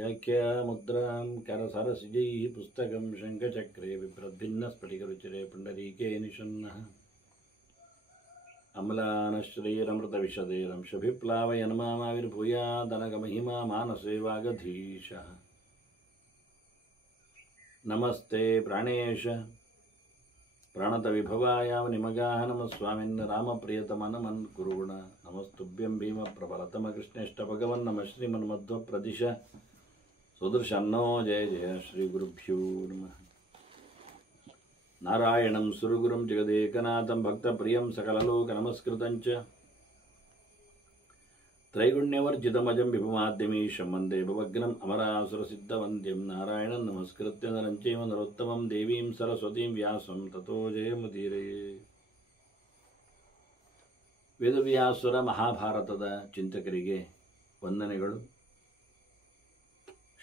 व्याख्यामुद्रां करसरसिजैः पुस्तकं शङ्खचक्रे बिभ्रद्भिन्नस्फटिकरुचिरे पुण्डरीके निषण्णः अम्लानश्रीरमृतविशदेरंशभिप्लावयन् मामाविर्भूयादनगमहिमा मानसे वागधीशः नमस्ते प्राणेश प्रणतविभवाय निमगाः नमः स्वामिन् रामप्रियतमनमन् कुरुगुण नमस्तुभ्यं भीमप्रबलतमकृष्णेष्ट भगवन् नमः श्रीमन्मध्वप्रदिश सुदर्शन्नो जय जय श्रीगुरुभ्यो नमः नारायणं सुरगुरुं जगदेकनाथं भक्तप्रियं सकललोकनमस्कृतं च त्रैगुण्यवर्जितमजं विभुमाद्यमीशं वन्दे भवग्नम् अमरासुरसिद्धवन्द्यं नारायणं नमस्कृत्य नरं चैव नरोत्तमं देवीं सरस्वतीं व्यासं ततो जयमुदीरये ವೇದವ್ಯಾಸರ ಮಹಾಭಾರತದ ಚಿಂತಕರಿಗೆ ವಂದನೆಗಳು.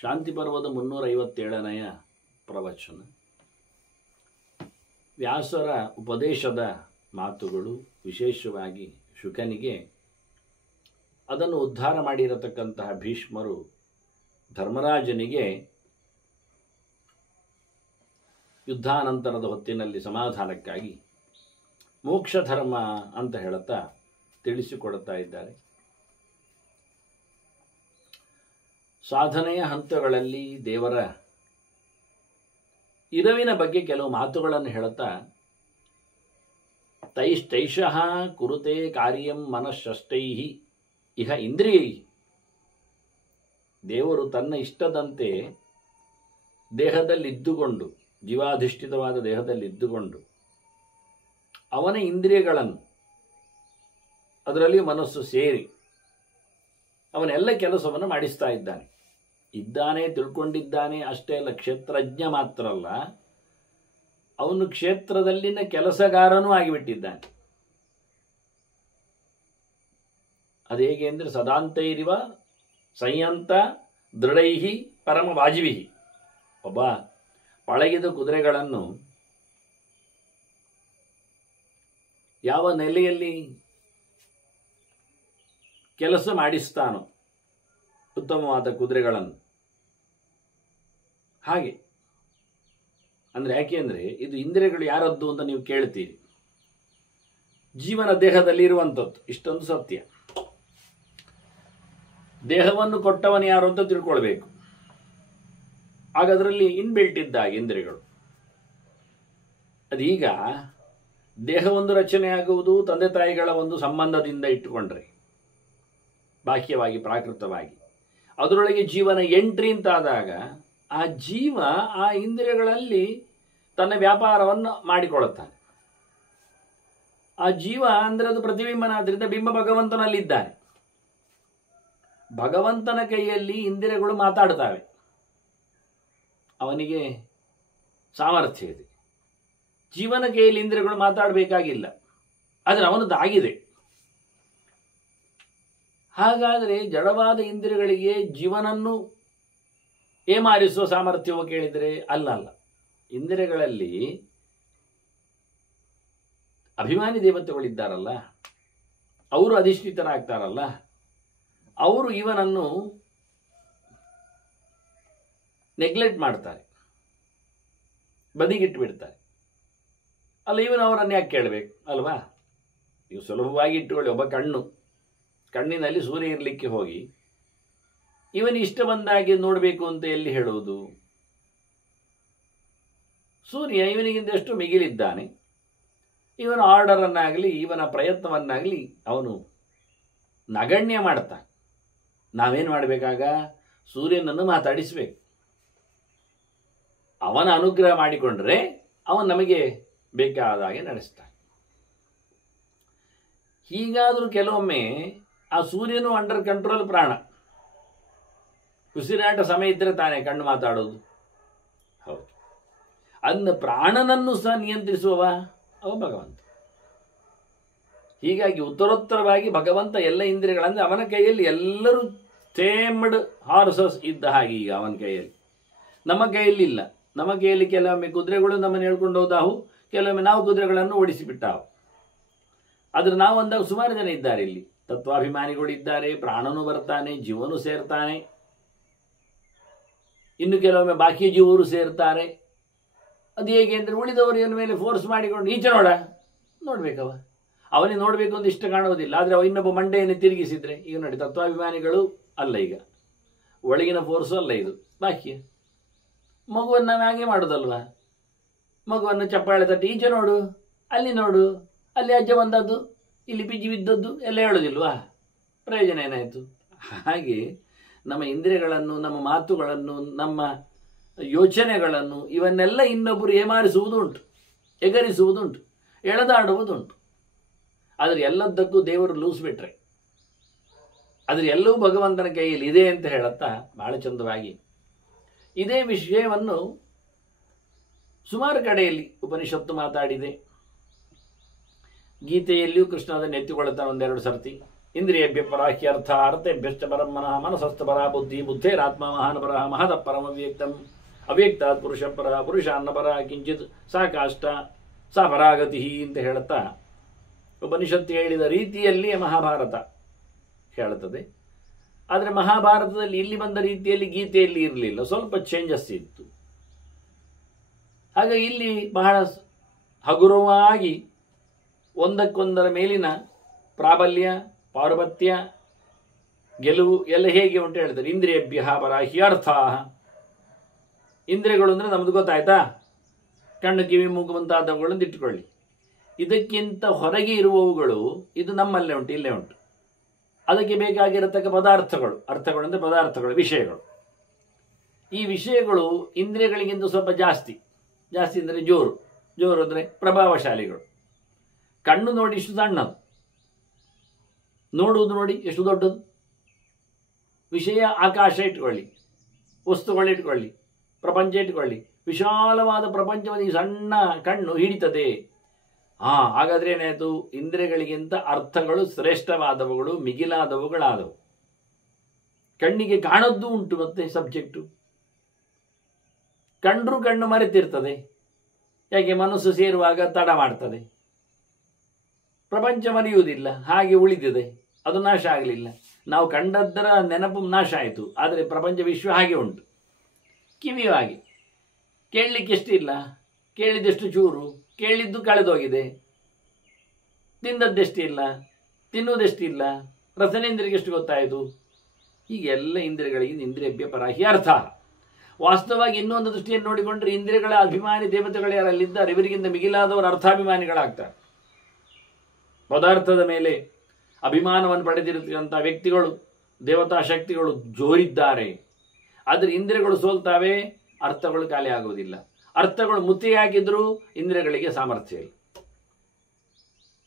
ಶಾಂತಿ ಪರ್ವದ 357ನೆಯ ಪ್ರವಚನ. ವ್ಯಾಸರ ಉಪದೇಶದ ಮಾತುಗಳು, ವಿಶೇಷವಾಗಿ ಶುಕನಿಗೆ ಅದನ್ನು ಉದ್ಧಾರ ಮಾಡಿರತಕ್ಕಂತಹ ಭೀಷ್ಮರು ಧರ್ಮರಾಜನಿಗೆ ಯುದ್ಧಾನಂತರದ ಹೊತ್ತಿನಲ್ಲಿ ಸಮಾಧಾನಕ್ಕಾಗಿ ಮೋಕ್ಷ ಧರ್ಮ ಅಂತ ಹೇಳುತ್ತಾ ತಿಳಿಸಿಕೊಡುತ್ತಾ ಇದ್ದಾರೆ. ಸಾಧನೆಯ ಹಂತಗಳಲ್ಲಿ ದೇವರ ಇರವಿನ ಬಗ್ಗೆ ಕೆಲವು ಮಾತುಗಳನ್ನು ಹೇಳುತ್ತಾ, ತೈಷ್ಟೈಷಃ ಕುರುತೆ ಕಾರ್ಯಂ ಮನಃಷಷ್ಟೈಃ ಇಹ ಇಂದ್ರಿಯೈ. ದೇವರು ತನ್ನ ಇಷ್ಟದಂತೆ ದೇಹದಲ್ಲಿದ್ದುಕೊಂಡು, ಜೀವಾಧಿಷ್ಠಿತವಾದ ದೇಹದಲ್ಲಿದ್ದುಕೊಂಡು ಅವನ ಇಂದ್ರಿಯಗಳನ್ನು, ಅದರಲ್ಲಿ ಮನಸ್ಸು ಸೇರಿ ಅವನೆಲ್ಲ ಕೆಲಸವನ್ನು ಮಾಡಿಸ್ತಾ ಇದ್ದಾನೆ ತಿಳ್ಕೊಂಡಿದ್ದಾನೆ ಅಷ್ಟೇ ಅಲ್ಲ, ಕ್ಷೇತ್ರಜ್ಞ ಮಾತ್ರ ಅಲ್ಲ, ಅವನು ಕ್ಷೇತ್ರದಲ್ಲಿನ ಕೆಲಸಗಾರನೂ ಆಗಿಬಿಟ್ಟಿದ್ದಾನೆ. ಅದು ಹೇಗೆ ಅಂದರೆ, ಸದಾಂತೈರಿವ ಸಂಯಂತ ದೃಢೈಹಿ ಪರಮ ವಾಜಿವಿಹಿ. ಒಬ್ಬ ಪಳಗಿದ ಕುದುರೆಗಳನ್ನು ಯಾವ ನೆಲೆಯಲ್ಲಿ ಕೆಲಸ ಮಾಡಿಸ್ತಾನೋ ಉತ್ತಮವಾದ ಕುದುರೆಗಳನ್ನು, ಹಾಗೆ ಅಂದರೆ ಯಾಕೆ ಅಂದರೆ, ಇದು ಇಂದ್ರಿಯಗಳು ಯಾರದ್ದು ಅಂತ ನೀವು ಕೇಳ್ತೀರಿ. ಜೀವನ ದೇಹದಲ್ಲಿ ಇರುವಂಥದ್ದು, ಇಷ್ಟೊಂದು ಸತ್ಯ. ದೇಹವನ್ನು ಕೊಟ್ಟವನು ಯಾರು ಅಂತ ತಿಳ್ಕೊಳ್ಬೇಕು. ಆಗ ಅದರಲ್ಲಿ ಇನ್ಬಿಲ್ಟ್ ಇದ್ದಾಗ ಇಂದ್ರಿಯಗಳು. ಅದೀಗ ದೇಹವೊಂದು ರಚನೆ ಆಗುವುದು ತಂದೆ ತಾಯಿಗಳ ಒಂದು ಸಂಬಂಧದಿಂದ ಇಟ್ಟುಕೊಂಡ್ರೆ, ಬಾಹ್ಯವಾಗಿ ಪ್ರಾಕೃತವಾಗಿ ಅದರೊಳಗೆ ಜೀವನ ಎಂಟ್ರಿ ಅಂತಾದಾಗ ಆ ಜೀವ ಆ ಇಂದ್ರಿಯಗಳಲ್ಲಿ ತನ್ನ ವ್ಯಾಪಾರವನ್ನು ಮಾಡಿಕೊಳ್ಳುತ್ತಾನೆ. ಆ ಜೀವ ಅಂದರೆ ಅದು ಪ್ರತಿಬಿಂಬನಾದ್ರಿಂದ ಬಿಂಬ ಭಗವಂತನಲ್ಲಿದ್ದಾನೆ. ಭಗವಂತನ ಕೈಯಲ್ಲಿ ಇಂದ್ರಿಯಗಳು ಮಾತಾಡ್ತಾವೆ, ಅವನಿಗೆ ಸಾಮರ್ಥ್ಯ ಇದೆ. ಜೀವನ ಕೈಯಲ್ಲಿ ಇಂದ್ರಿಯಗಳು ಮಾತಾಡಬೇಕಾಗಿಲ್ಲ, ಆದರೆ ಅವನದ್ದಾಗಿದೆ. ಹಾಗಾದರೆ ಜಡವಾದ ಇಂದ್ರಿಯಗಳಿಗೆ ಜೀವನನ್ನು ಏಮಾರಿಸುವ ಸಾಮರ್ಥ್ಯವೋ ಕೇಳಿದರೆ ಅಲ್ಲ. ಇಂದ್ರಿಯಗಳಲ್ಲಿ ಅಭಿಮಾನಿ ದೇವತೆಗಳಿದ್ದಾರಲ್ಲ, ಅವರು ಅಧಿಷ್ಠಿತರಾಗ್ತಾರಲ್ಲ, ಅವರು ಇವನನ್ನು ನೆಗ್ಲೆಕ್ಟ್ ಮಾಡ್ತಾರೆ, ಬದಿಗಿಟ್ಟು ಬಿಡ್ತಾರೆ. ಅಲ್ಲ, ಇವನು ಅವರನ್ನು ಯಾಕೆ ಕೇಳಬೇಕು ಅಲ್ವಾ? ನೀವು ಸುಲಭವಾಗಿ ಇಟ್ಟುಕೊಳ್ಳಿ. ಒಬ್ಬ ಕಣ್ಣಿನಲ್ಲಿ ಸೂರ್ಯ ಇರಲಿಕ್ಕೆ ಹೋಗಿ ಇವನು ಇಷ್ಟ ಬಂದಾಗಿ ನೋಡಬೇಕು ಅಂತ ಎಲ್ಲಿ ಹೇಳುವುದು? ಸೂರ್ಯ ಇವನಿಗಿಂತ ಎಷ್ಟು ಮಿಗಿಲಿದ್ದಾನೆ. ಇವನ ಆರ್ಡರನ್ನಾಗಲಿ ಇವನ ಪ್ರಯತ್ನವನ್ನಾಗಲಿ ಅವನು ನಗಣ್ಯ ಮಾಡ್ತಾನೆ. ನಾವೇನು ಮಾಡಬೇಕಾಗ? ಸೂರ್ಯನನ್ನು ಮಾತಾಡಿಸಬೇಕು. ಅವನ ಅನುಗ್ರಹ ಮಾಡಿಕೊಂಡ್ರೆ ಅವನು ನಮಗೆ ಬೇಕಾದ ಹಾಗೆ ನಡೆಸ್ತಾನೆ. ಹೀಗಾದರೂ ಕೆಲವೊಮ್ಮೆ ಆ ಸೂರ್ಯನು ಅಂಡರ್ ಕಂಟ್ರೋಲ್ ಪ್ರಾಣ. ಉಸಿರಾಟ ಸಮಯ ಇದ್ದರೆ ತಾನೇ ಕಣ್ಣು ಮಾತಾಡೋದು. ಹೌದು, ಅದನ್ನ ಪ್ರಾಣನನ್ನು ಸಹ ನಿಯಂತ್ರಿಸುವವ ಅವ ಭಗವಂತ. ಹೀಗಾಗಿ ಉತ್ತರೋತ್ತರವಾಗಿ ಭಗವಂತ ಎಲ್ಲ ಇಂದ್ರಿಯಗಳಂದ್ರೆ ಅವನ ಕೈಯಲ್ಲಿ ಎಲ್ಲರೂ ಟೇಮ್ಡ್ ಹಾರ್ಸಸ್ ಇದ್ದ ಹಾಗೆ ಈಗ ಅವನ ಕೈಯಲ್ಲಿ. ನಮ್ಮ ಕೈಯಲ್ಲಿ ಇಲ್ಲ. ನಮ್ಮ ಕೈಯಲ್ಲಿ ಕೆಲವೊಮ್ಮೆ ಕುದುರೆಗಳು ನಮ್ಮನ್ನು ಹೇಳ್ಕೊಂಡು ಹೋದಾವು, ಕೆಲವೊಮ್ಮೆ ನಾವು ಕುದುರೆಗಳನ್ನು ಓಡಿಸಿಬಿಟ್ಟಾವು. ಆದ್ರೆ ನಾವು ಅಂದಾಗ ಸುಮಾರು ಜನ ಇದ್ದಾರೆ ಇಲ್ಲಿ. ತತ್ವಾಭಿಮಾನಿಗಳು ಇದ್ದಾರೆ, ಪ್ರಾಣನೂ ಬರ್ತಾನೆ, ಜೀವನೂ ಸೇರ್ತಾನೆ. ಇನ್ನು ಕೆಲವೊಮ್ಮೆ ಬಾಕಿ ಜೀವರು ಸೇರ್ತಾರೆ. ಅದು ಹೇಗೆ ಅಂದರೆ ಉಳಿದವರ ಮೇಲೆ ಫೋರ್ಸ್ ಮಾಡಿಕೊಂಡು ಈಚೆ ನೋಡ್ಬೇಕವ, ಅವನಿಗೆ ನೋಡಬೇಕು ಅಂತ ಇಷ್ಟ ಕಾಣುವುದಿಲ್ಲ. ಆದರೆ ಅವ ಇನ್ನೊಬ್ಬ ಮಂಡೆಯನ್ನು ತಿರುಗಿಸಿದ್ರೆ, ಈಗ ನೋಡಿ ತತ್ವಾಭಿಮಾನಿಗಳು ಅಲ್ಲ, ಈಗ ಒಳಗಿನ ಫೋರ್ಸು ಅಲ್ಲ, ಇದು ಬಾಕಿ. ಮಗುವನ್ನು ನಾವು ಹಾಗೆ ಮಾಡೋದಲ್ವಾ, ಮಗುವನ್ನು ಚಪ್ಪಾಳೆ ತಟ್ಟಿ ಈಚೆ ನೋಡು, ಅಲ್ಲಿ ಅಜ್ಜ ಬಂದದ್ದು, ಇಲ್ಲಿ ಪಿಜಿ ಬಿದ್ದದ್ದು ಎಲ್ಲ ಹೇಳೋದಿಲ್ವಾ, ಪ್ರಯೋಜನ ಏನಾಯಿತು? ಹಾಗೆ ನಮ್ಮ ಇಂದ್ರಿಯಗಳನ್ನು, ನಮ್ಮ ಮಾತುಗಳನ್ನು, ನಮ್ಮ ಯೋಚನೆಗಳನ್ನು ಇವನ್ನೆಲ್ಲ ಇನ್ನೊಬ್ಬರು ಏಮಾರಿಸುವುದುಂಟು, ಎಗರಿಸುವುದುಂಟು, ಎಳೆದಾಡುವುದುಂಟು. ಆದರೆ ಎಲ್ಲದಕ್ಕೂ ದೇವರು ಲೂಸ್ಬಿಟ್ರೆ ಆದರೆ ಎಲ್ಲವೂ ಭಗವಂತನ ಕೈಯಲ್ಲಿ ಇದೆ ಅಂತ ಹೇಳುತ್ತಾ ಬಹಳ ಚಂದವಾಗಿ ಇದೇ ವಿಷಯವನ್ನು ಸುಮಾರು ಕಡೆಯಲ್ಲಿ ಉಪನಿಷತ್ತು ಮಾತಾಡಿದೆ. ಗೀತೆಯಲ್ಲಿಯೂ ಕೃಷ್ಣ ಅದನ್ನು ಎತ್ತಿಕೊಳ್ಳುತ್ತಾ ಒಂದೆರಡು ಸರ್ತಿ. ಇಂದ್ರಿಯಭ್ಯ ಪರಾಹ್ಯರ್ಥ ಅರ್ಥೇಭ್ಯಶ್ಚ ಪರಂ ಮನಃ ಮನಸಸ್ಥ ಪರ ಬುದ್ಧಿ ಬುದ್ಧೇರಾತ್ಮ ಮಹಾನ್ ಪರ ಮಹದ ಪರಮವ್ಯಕ್ತಂ ಅವ್ಯಕ್ತಾತ್ ಪುರುಷ ಪರ ಪುರುಷಾನ್ನ ಪರ ಕಿಂಚಿತ್ ಸಾ ಕಾಷ್ಟ ಸಾ ಪರಾಗತಿ ಅಂತ ಹೇಳುತ್ತಾ ಉಪನಿಷತ್ತು ಹೇಳಿದ ರೀತಿಯಲ್ಲಿ ಮಹಾಭಾರತ ಹೇಳುತ್ತದೆ. ಆದರೆ ಮಹಾಭಾರತದಲ್ಲಿ ಇಲ್ಲಿ ಬಂದ ರೀತಿಯಲ್ಲಿ ಗೀತೆಯಲ್ಲಿ ಇರಲಿಲ್ಲ, ಸ್ವಲ್ಪ ಚೇಂಜಸ್ ಇತ್ತು. ಹಾಗೆ ಇಲ್ಲಿ ಬಹಳ ಹಗುರವಾಗಿ ಒಂದಕ್ಕೊಂದರ ಮೇಲಿನ ಪ್ರಾಬಲ್ಯ, ಪಾರುಪತ್ಯ, ಗೆಲುವು ಎಲ್ಲ ಹೇಗೆ ಉಂಟು ಹೇಳ್ತಾರೆ. ಇಂದ್ರಿಯಭ್ಯ ಪರಾಹ್ಯರ್ಥ, ಇಂದ್ರಿಯಗಳು ಅಂದರೆ ನಮ್ದು ಗೊತ್ತಾಯ್ತಾ, ಕಣ್ಣು ಕಿವಿ ಮೂಗು ಮುಂತಾದವುಗಳನ್ನು ಇಟ್ಟುಕೊಳ್ಳಿ. ಇದಕ್ಕಿಂತ ಹೊರಗೆ ಇರುವವುಗಳು ಇದು ನಮ್ಮಲ್ಲೇ ಉಂಟು, ಇಲ್ಲೇ ಉಂಟು. ಅದಕ್ಕೆ ಬೇಕಾಗಿರತಕ್ಕ ಪದಾರ್ಥಗಳು, ಅರ್ಥಗಳು ಅಂದರೆ ಪದಾರ್ಥಗಳು, ವಿಷಯಗಳು. ಈ ವಿಷಯಗಳು ಇಂದ್ರಿಯಗಳಿಗಿಂತ ಸ್ವಲ್ಪ ಜಾಸ್ತಿ ಅಂದರೆ ಜೋರು ಅಂದರೆ ಪ್ರಭಾವಶಾಲಿಗಳು. ಕಣ್ಣು ನೋಡಿ ಇಷ್ಟು ಸಣ್ಣದು, ನೋಡುವುದು ನೋಡಿ ಎಷ್ಟು ದೊಡ್ಡದು. ವಿಷಯ ಆಕಾಶ ಇಟ್ಕೊಳ್ಳಿ, ವಸ್ತುಗಳು ಇಟ್ಕೊಳ್ಳಿ, ಪ್ರಪಂಚ ಇಟ್ಕೊಳ್ಳಿ, ವಿಶಾಲವಾದ ಪ್ರಪಂಚವನ್ನು ಈ ಸಣ್ಣ ಕಣ್ಣು ಹಿಡಿತದೆ. ಹಾಗಾದ್ರೆ ಏನಾಯಿತು? ಇಂದ್ರಿಯಗಳಿಗಿಂತ ಅರ್ಥಗಳು ಶ್ರೇಷ್ಠವಾದವುಗಳು, ಮಿಗಿಲಾದವುಗಳಾದವು. ಕಣ್ಣಿಗೆ ಕಾಣದ್ದು ಉಂಟು, ಮತ್ತೆ ಸಬ್ಜೆಕ್ಟು ಕಂಡ್ರೂ ಕಣ್ಣು ಮರೆತಿರ್ತದೆ. ಯಾಕೆ? ಮನಸ್ಸು ಸೇರುವಾಗ ತಡ ಮಾಡ್ತದೆ. ಪ್ರಪಂಚ ಮರೆಯುವುದಿಲ್ಲ, ಹಾಗೆ ಉಳಿದಿದೆ, ಅದು ನಾಶ ಆಗಲಿಲ್ಲ. ನಾವು ಕಂಡದ್ದರ ನೆನಪು ನಾಶ ಆಯಿತು, ಆದರೆ ಪ್ರಪಂಚ ವಿಶ್ವ ಹಾಗೆ ಉಂಟು. ಕಿವಿಯೂ ಹಾಗೆ, ಕೇಳಲಿಕ್ಕೆ ಎಷ್ಟಿಲ್ಲ, ಕೇಳಿದಷ್ಟು ಚೂರು, ಕೇಳಿದ್ದು ಕಳೆದೋಗಿದೆ. ತಿಂದದ್ದೆಷ್ಟಿಲ್ಲ, ತಿನ್ನುವುದೆಷ್ಟಿಲ್ಲ, ರಸನೇಂದ್ರಿಯಕ್ಕೆ ಎಷ್ಟು ಗೊತ್ತಾಯಿತು. ಹೀಗೆಲ್ಲ ಇಂದ್ರಿಯಗಳಿಗೆ ಇಂದ್ರಿಯಭ್ಯ ಪರಾಹ್ಯರ್ಥ. ವಾಸ್ತವವಾಗಿ ಇನ್ನೊಂದು ದೃಷ್ಟಿಯನ್ನು ನೋಡಿಕೊಂಡ್ರೆ ಇಂದ್ರಿಯಗಳ ಅಭಿಮಾನಿ ದೇವತೆಗಳು ಯಾರಲ್ಲಿದ್ದಾರೆ ಇವರಿಗಿಂತ ಮಿಗಿಲಾದವರು ಅರ್ಥಾಭಿಮಾನಿಗಳಾಗ್ತಾರೆ. ಪದಾರ್ಥದ ಮೇಲೆ ಅಭಿಮಾನವನ್ನು ಪಡೆದಿರತಕ್ಕಂಥ ವ್ಯಕ್ತಿಗಳು, ದೇವತಾ ಶಕ್ತಿಗಳು ಜೋರಿದ್ದಾರೆ. ಆದರೆ ಇಂದ್ರಿಯಗಳು ಸೋಲ್ತಾವೆ, ಅರ್ಥಗಳು ಖಾಲಿ ಆಗುವುದಿಲ್ಲ. ಅರ್ಥಗಳು ಮುತ್ತಿಗೆ ಹಾಕಿದ್ರೂ ಇಂದ್ರಿಯಗಳಿಗೆ ಸಾಮರ್ಥ್ಯ ಇಲ್ಲ.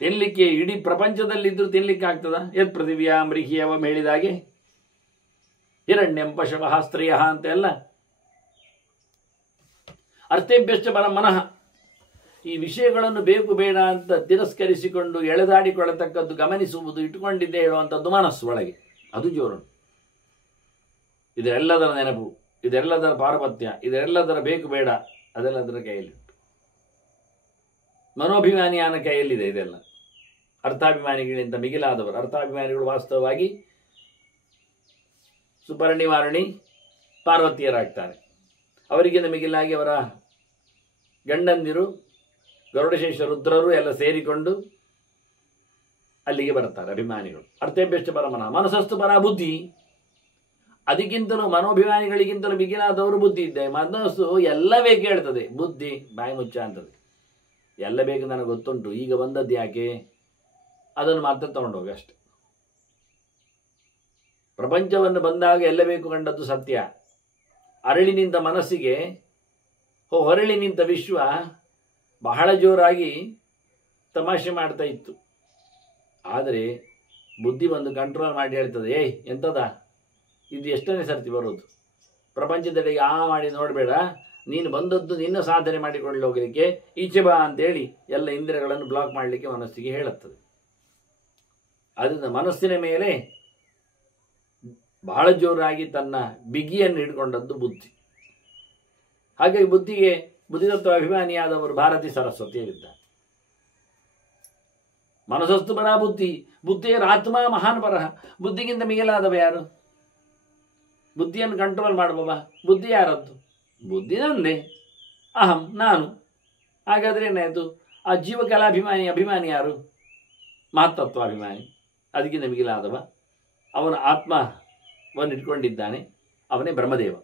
ತಿನ್ನಲಿಕ್ಕೆ ಇಡೀ ಪ್ರಪಂಚದಲ್ಲಿದ್ದರೂ ತಿನ್ನಲಿಕ್ಕೆ ಆಗ್ತದ? ಯತ್ ಪೃಥಿವಿಯ ಮೃಹಿಯವ ಹೇಳಿದಾಗೆ ಹಿರಣ್ಯಂ ಪಶವಃ ಸ್ತ್ರೀಯ ಅಂತೆಲ್ಲ. ಅರ್ಥೇಭ್ಯಶ್ಚ ಪರಂ ಮನಃ, ಈ ವಿಷಯಗಳನ್ನು ಬೇಕು ಬೇಡ ಅಂತ ತಿರಸ್ಕರಿಸಿಕೊಂಡು ಎಳೆದಾಡಿಕೊಳ್ಳತಕ್ಕದ್ದು, ಗಮನಿಸುವುದು, ಇಟ್ಟುಕೊಂಡಿದ್ದೇ ಹೇಳುವಂಥದ್ದು ಮನಸ್ಸು ಒಳಗೆ, ಅದು ಜೋರು. ಇದೆಲ್ಲದರ ನೆನಪು, ಇದೆಲ್ಲದರ ಪಾರಪತ್ಯ, ಇದೆಲ್ಲದರ ಬೇಕು ಬೇಡ, ಅದೆಲ್ಲದರ ಕೈಯಲ್ಲಿ ಉಂಟು. ಮನೋಭಿಮಾನಿಯಾನ ಕೈಯಲ್ಲಿದೆ ಇದೆಲ್ಲ. ಅರ್ಥಾಭಿಮಾನಿಗಳಿಂದ ಮಿಗಿಲಾದವರು. ಅರ್ಥಾಭಿಮಾನಿಗಳು ವಾಸ್ತವವಾಗಿ ಸುಪರ್ಣಿವಾರಣಿ ಪಾರ್ವತಿಯರಾಗ್ತಾರೆ. ಅವರಿಗಿಂತ ಮಿಗಿಲಾಗಿ ಅವರ ಗಂಡಂದಿರು ಗರುಡಶೇಷ ರುದ್ರರು ಎಲ್ಲ ಸೇರಿಕೊಂಡು ಅಲ್ಲಿಗೆ ಬರ್ತಾರೆ ಅಭಿಮಾನಿಗಳು. ಅರ್ಥೇಭ್ಯಶ್ಚ ಪರಮನಃ ಮನಸಸ್ತು ಪರ ಬುದ್ಧಿ. ಅದಕ್ಕಿಂತಲೂ ಮನೋಭಿಮಾನಿಗಳಿಗಿಂತಲೂ ಮಿಗಿಲಾದವರು ಬುದ್ಧಿ ಇದ್ದೆ. ಮನಸ್ಸು ಎಲ್ಲ ಬೇಕು ಹೇಳ್ತದೆ, ಬುದ್ಧಿ ಬಾಯಿ ಮುಚ್ಚ ಅಂತದೆ. ಎಲ್ಲ ಬೇಕು ನನಗೆ ಗೊತ್ತುಂಟು, ಈಗ ಬಂದದ್ದು ಯಾಕೆ, ಅದನ್ನು ಮಾತ್ರ ತಗೊಂಡೋಗಿ ಅಷ್ಟೆ. ಪ್ರಪಂಚವನ್ನು ಬಂದಾಗ ಎಲ್ಲ ಬೇಕು ಕಂಡದ್ದು ಸತ್ಯ. ಅರಳಿ ನಿಂತ ಮನಸ್ಸಿಗೆ ಹೊರಳಿ ನಿಂತ ವಿಶ್ವ ಬಹಳ ಜೋರಾಗಿ ತಮಾಷೆ ಮಾಡ್ತಾ ಇತ್ತು. ಆದರೆ ಬುದ್ಧಿ ಬಂದು ಕಂಟ್ರೋಲ್ ಮಾಡಿ ಹೇಳ್ತದೆ, ಎಂತದ ಇದು ಎಷ್ಟನೇ ಸರ್ತಿ ಬರೋದು, ಪ್ರಪಂಚದೆಡೆಗೆ ಮಾಡಿ ನೋಡಬೇಡ, ನೀನು ಬಂದದ್ದು ನಿನ್ನ ಸಾಧನೆ ಮಾಡಿಕೊಂಡು ಹೋಗಲಿಕ್ಕೆ, ಈಚೆ ಬಾ ಅಂತೇಳಿ ಎಲ್ಲ ಇಂದ್ರಿಯಗಳನ್ನು ಬ್ಲಾಕ್ ಮಾಡಲಿಕ್ಕೆ ಮನಸ್ಸಿಗೆ ಹೇಳುತ್ತದೆ. ಅದರಿಂದ ಮನಸ್ಸಿನ ಮೇಲೆ ಬಹಳ ಜೋರಾಗಿ ತನ್ನ ಬಿಗಿಯನ್ನು ಹಿಡ್ಕೊಂಡದ್ದು ಬುದ್ಧಿ. ಹಾಗಾಗಿ ಬುದ್ಧಿತತ್ವ ಅಭಿಮಾನಿಯಾದವರು ಭಾರತಿ ಸರಸ್ವತಿ ಹೇಳಿದ್ದಾರೆ. ಮನಸ್ಸಸ್ತು ಪರ ಬುದ್ಧಿ, ಬುದ್ಧಿಯರ ಆತ್ಮ ಮಹಾನ್ ಪರಃ. ಬುದ್ಧಿಗಿಂತ ಮಿಗಿಲಾದವ ಯಾರು? ಬುದ್ಧಿಯನ್ನು ಕಂಟ್ರೋಲ್ ಮಾಡುವವ? ಬುದ್ಧಿ ಯಾರದ್ದು? ಬುದ್ಧಿ ನಂದೇ, ಅಹಂ ನಾನು. ಹಾಗಾದ್ರೆ ಏನಾಯಿತು? ಆ ಅಭಿಮಾನಿ ಯಾರು? ಮಹತ್ತತ್ವಾಭಿಮಾನಿ. ಅದಕ್ಕೆ ನಮಗಿಲಾದವ ಅವನ ಆತ್ಮವನ್ನು ಇಟ್ಕೊಂಡಿದ್ದಾನೆ, ಅವನೇ ಬ್ರಹ್ಮದೇವ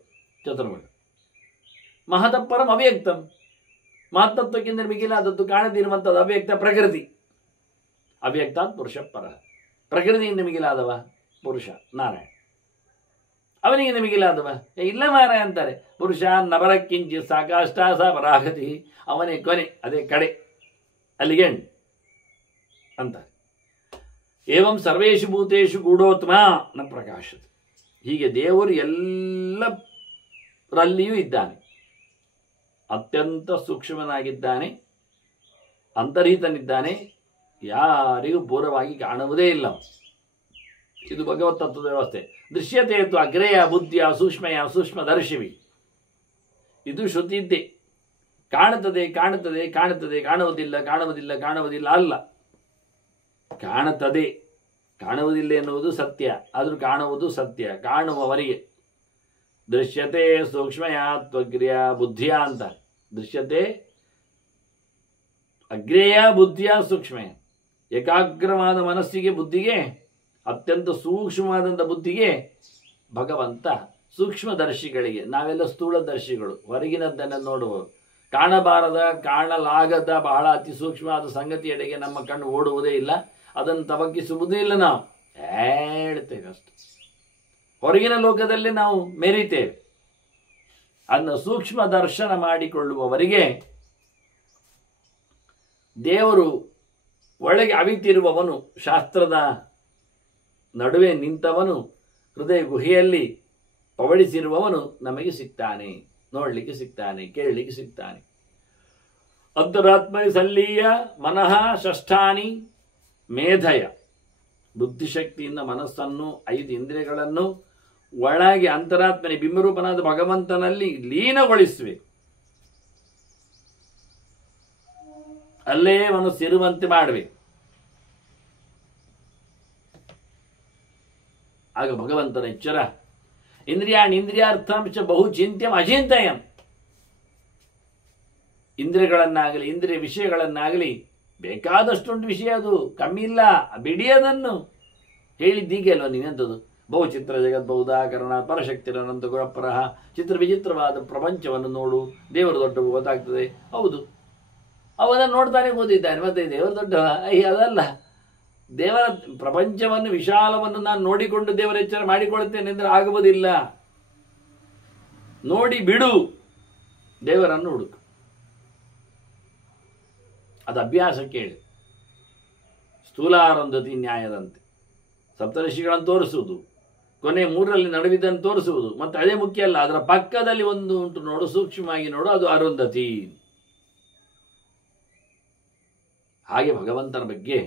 ಚತುರ್ಮುಖ. ಮಹತಃಪರಂ ಅವ್ಯಕ್ತಂ, ಮಹತ್ತತ್ವಕ್ಕಿಂತ ಮಿಗಿಲಾದದ್ದು ಕಾಣದಿರುವಂಥದ್ದು ಅವ್ಯಕ್ತ ಪ್ರಕೃತಿ. ಅವ್ಯಕ್ತಾತ್ ಪುರುಷ ಪರ, ಪ್ರಕೃತಿಯಿಂದ ಮಿಗಿಲಾದವ ಪುರುಷ ನಾರಾಯಣ. ಅವನಿಗೆ ಮಿಗಿಲಾದವ ಇಲ್ಲ ಮಾರಾಯ ಅಂತಾರೆ. ಪುರುಷ ನವರ ಕಿಂಚಿ ಸಾಕಾಷ್ಟ ಸ ಪರಾಗತಿ, ಅವನೇ ಕೊನೆ, ಅದೇ ಕಡೆ, ಅಲ್ಲಿಗೆ ಅಂತಾರೆ. ಏವಂ ಸರ್ವೇಷು ಭೂತೇಷು ಗೂಢೋತ್ಮ ನ ಪ್ರಕಾಶದ. ಹೀಗೆ ದೇವರು ಎಲ್ಲರಲ್ಲಿಯೂ ಇದ್ದಾನೆ, ಅತ್ಯಂತ ಸೂಕ್ಷ್ಮನಾಗಿದ್ದಾನೆ, ಅಂತರ್ಹಿತನಿದ್ದಾನೆ, ಯಾರಿಗೂ ಪೂರ್ವವಾಗಿ ಕಾಣುವುದೇ ಇಲ್ಲ. ಇದು ಭಗವತ್ ತತ್ವದ ವ್ಯವಸ್ಥೆ. ದೃಶ್ಯತೆ ಅಥವಾ ಅಗ್ರೇಯ ಬುದ್ಧಿಯ ಸೂಕ್ಷ್ಮಯ ಸೂಕ್ಷ್ಮದರ್ಶಿವಿ. ಇದು ಶ್ರುತಿ ಇದ್ದೆ. ಕಾಣುತ್ತದೆ ಕಾಣುತ್ತದೆ ಕಾಣುತ್ತದೆ, ಕಾಣುವುದಿಲ್ಲ ಕಾಣುವುದಿಲ್ಲ ಕಾಣುವುದಿಲ್ಲ ಅಲ್ಲ. ಕಾಣುತ್ತದೆ, ಕಾಣುವುದಿಲ್ಲ ಎನ್ನುವುದು ಸತ್ಯ, ಆದರೂ ಕಾಣುವುದು ಸತ್ಯ ಕಾಣುವವರಿಗೆ. ದೃಶ್ಯತೆ ಸೂಕ್ಷ್ಮಯ ತ್ವಗ್ರಿಯ ಬುದ್ಧಿಯ ಅಂತ. ದೃಶ್ಯತೆ ಅಗ್ರೇಯ ಬುದ್ಧಿಯ ಸೂಕ್ಷ್ಮಯ. ಏಕಾಗ್ರವಾದ ಮನಸ್ಸಿಗೆ, ಬುದ್ಧಿಗೆ, ಅತ್ಯಂತ ಸೂಕ್ಷ್ಮವಾದಂಥ ಬುದ್ಧಿಗೆ ಭಗವಂತ ಸೂಕ್ಷ್ಮದರ್ಶಿಗಳಿಗೆ. ನಾವೆಲ್ಲ ಸ್ಥೂಲದರ್ಶಿಗಳು, ಹೊರಗಿನದ್ದನ್ನು ನೋಡುವವರು. ಕಾಣಬಾರದ ಕಾಣಲಾಗದ ಬಹಳ ಅತಿ ಸೂಕ್ಷ್ಮವಾದ ಸಂಗತಿಯೆಡೆಗೆ ನಮ್ಮ ಕಣ್ಣು ಓಡುವುದೇ ಇಲ್ಲ, ಅದನ್ನು ತಬಕಿಸುವುದೂ ಇಲ್ಲ. ನಾವು ಹೇಳ್ತೇವೆ ಅಷ್ಟೆ. ಹೊರಗಿನ ಲೋಕದಲ್ಲಿ ನಾವು ಮೆರಿತೇವೆ. ಅದನ್ನು ಸೂಕ್ಷ್ಮ ದರ್ಶನ ಮಾಡಿಕೊಳ್ಳುವವರಿಗೆ ದೇವರು ಒಳಗೆ ಅವಿತಿರುವವನು, ಶಾಸ್ತ್ರದ ನಡುವೆ ನಿಂತವನು, ಹೃದಯ ಗುಹೆಯಲ್ಲಿ ಪವಡಿಸಿರುವವನು ನಮಗೆ ಸಿಗ್ತಾನೆ, ನೋಡಲಿಕ್ಕೆ ಸಿಗ್ತಾನೆ, ಕೇಳಲಿಕ್ಕೆ ಸಿಗ್ತಾನೆ. ಅಂತರಾತ್ಮನಿ ಸಲ್ಲೀಯ ಮನಃ ಷಷ್ಠಾನಿ ಮೇಧಯ. ಬುದ್ಧಿಶಕ್ತಿಯಿಂದ ಮನಸ್ಸನ್ನು, 5 ಇಂದ್ರಿಯಗಳನ್ನು ಒಳಗೆ ಅಂತರಾತ್ಮನಿ ಬಿಂಬರೂಪನಾದ ಭಗವಂತನಲ್ಲಿ ಲೀನಗೊಳಿಸುವೆ. ಅಲ್ಲೇ ಮನಸ್ಸಿರುವಂತೆ ಮಾಡುವೆ. ಆಗ ಭಗವಂತನ ಎಚ್ಚರ. ಇಂದ್ರಿಯಾರ್ಥಾಂಶ ಬಹು ಚಿಂತ್ಯಂ ಅಚಿಂತಯಂ. ಇಂದ್ರಿಯಗಳನ್ನಾಗಲಿ, ಇಂದ್ರಿಯ ವಿಷಯಗಳನ್ನಾಗಲಿ, ಬೇಕಾದಷ್ಟುಂಟು ವಿಷಯ, ಅದು ಕಮ್ಮಿ ಇಲ್ಲ, ಬಿಡಿ ಅದನ್ನು. ಹೇಳಿದ್ದೀಗೆ ಅಲ್ವ ನೀನೆಂಥದ್ದು? ಬಹುಚಿತ್ರ ಜಗದ್ಬಹುದಾಕರಣ ಪರಶಕ್ತಿರನಂತ ಗುಣಪರಹ. ಚಿತ್ರ ವಿಚಿತ್ರವಾದ ಪ್ರಪಂಚವನ್ನು ನೋಡು, ದೇವರು ದೊಡ್ಡವು ಗೊತ್ತಾಗ್ತದೆ. ಹೌದು, ಅವನನ್ನು ನೋಡ್ತಾನೆ ಓದಿದ್ದಾನೆ, ಮತ್ತೆ ದೇವರು ದೊಡ್ಡವ ಅದಲ್ಲ. ದೇವರ ಪ್ರಪಂಚವನ್ನು, ವಿಶಾಲವನ್ನು ನಾನು ನೋಡಿಕೊಂಡು ದೇವರ ಎಚ್ಚರ ಮಾಡಿಕೊಳ್ಳುತ್ತೇನೆ ಅಂದರೆ ಆಗುವುದಿಲ್ಲ. ನೋಡಿ ಬಿಡು, ದೇವರನ್ನು ಹುಡುಕು. ಅದು ಅಭ್ಯಾಸ ಕೇಳಿ. ಸ್ಥೂಲಾರಂಧತಿ ನ್ಯಾಯದಂತೆ ಸಪ್ತಋಷಿಗಳನ್ನು ತೋರಿಸುವುದು, ಕೊನೆ 3ರಲ್ಲಿ ನಡುವಿದ್ದನ್ನು ತೋರಿಸುವುದು. ಮತ್ತೆ ಅದೇ ಮುಖ್ಯ ಅಲ್ಲ, ಅದರ ಪಕ್ಕದಲ್ಲಿ ಒಂದು ಉಂಟು ನೋಡು, ಸೂಕ್ಷ್ಮವಾಗಿ ನೋಡು, ಅದು ಅರುಂಧತಿ. ಹಾಗೆ ಭಗವಂತನ ಬಗ್ಗೆ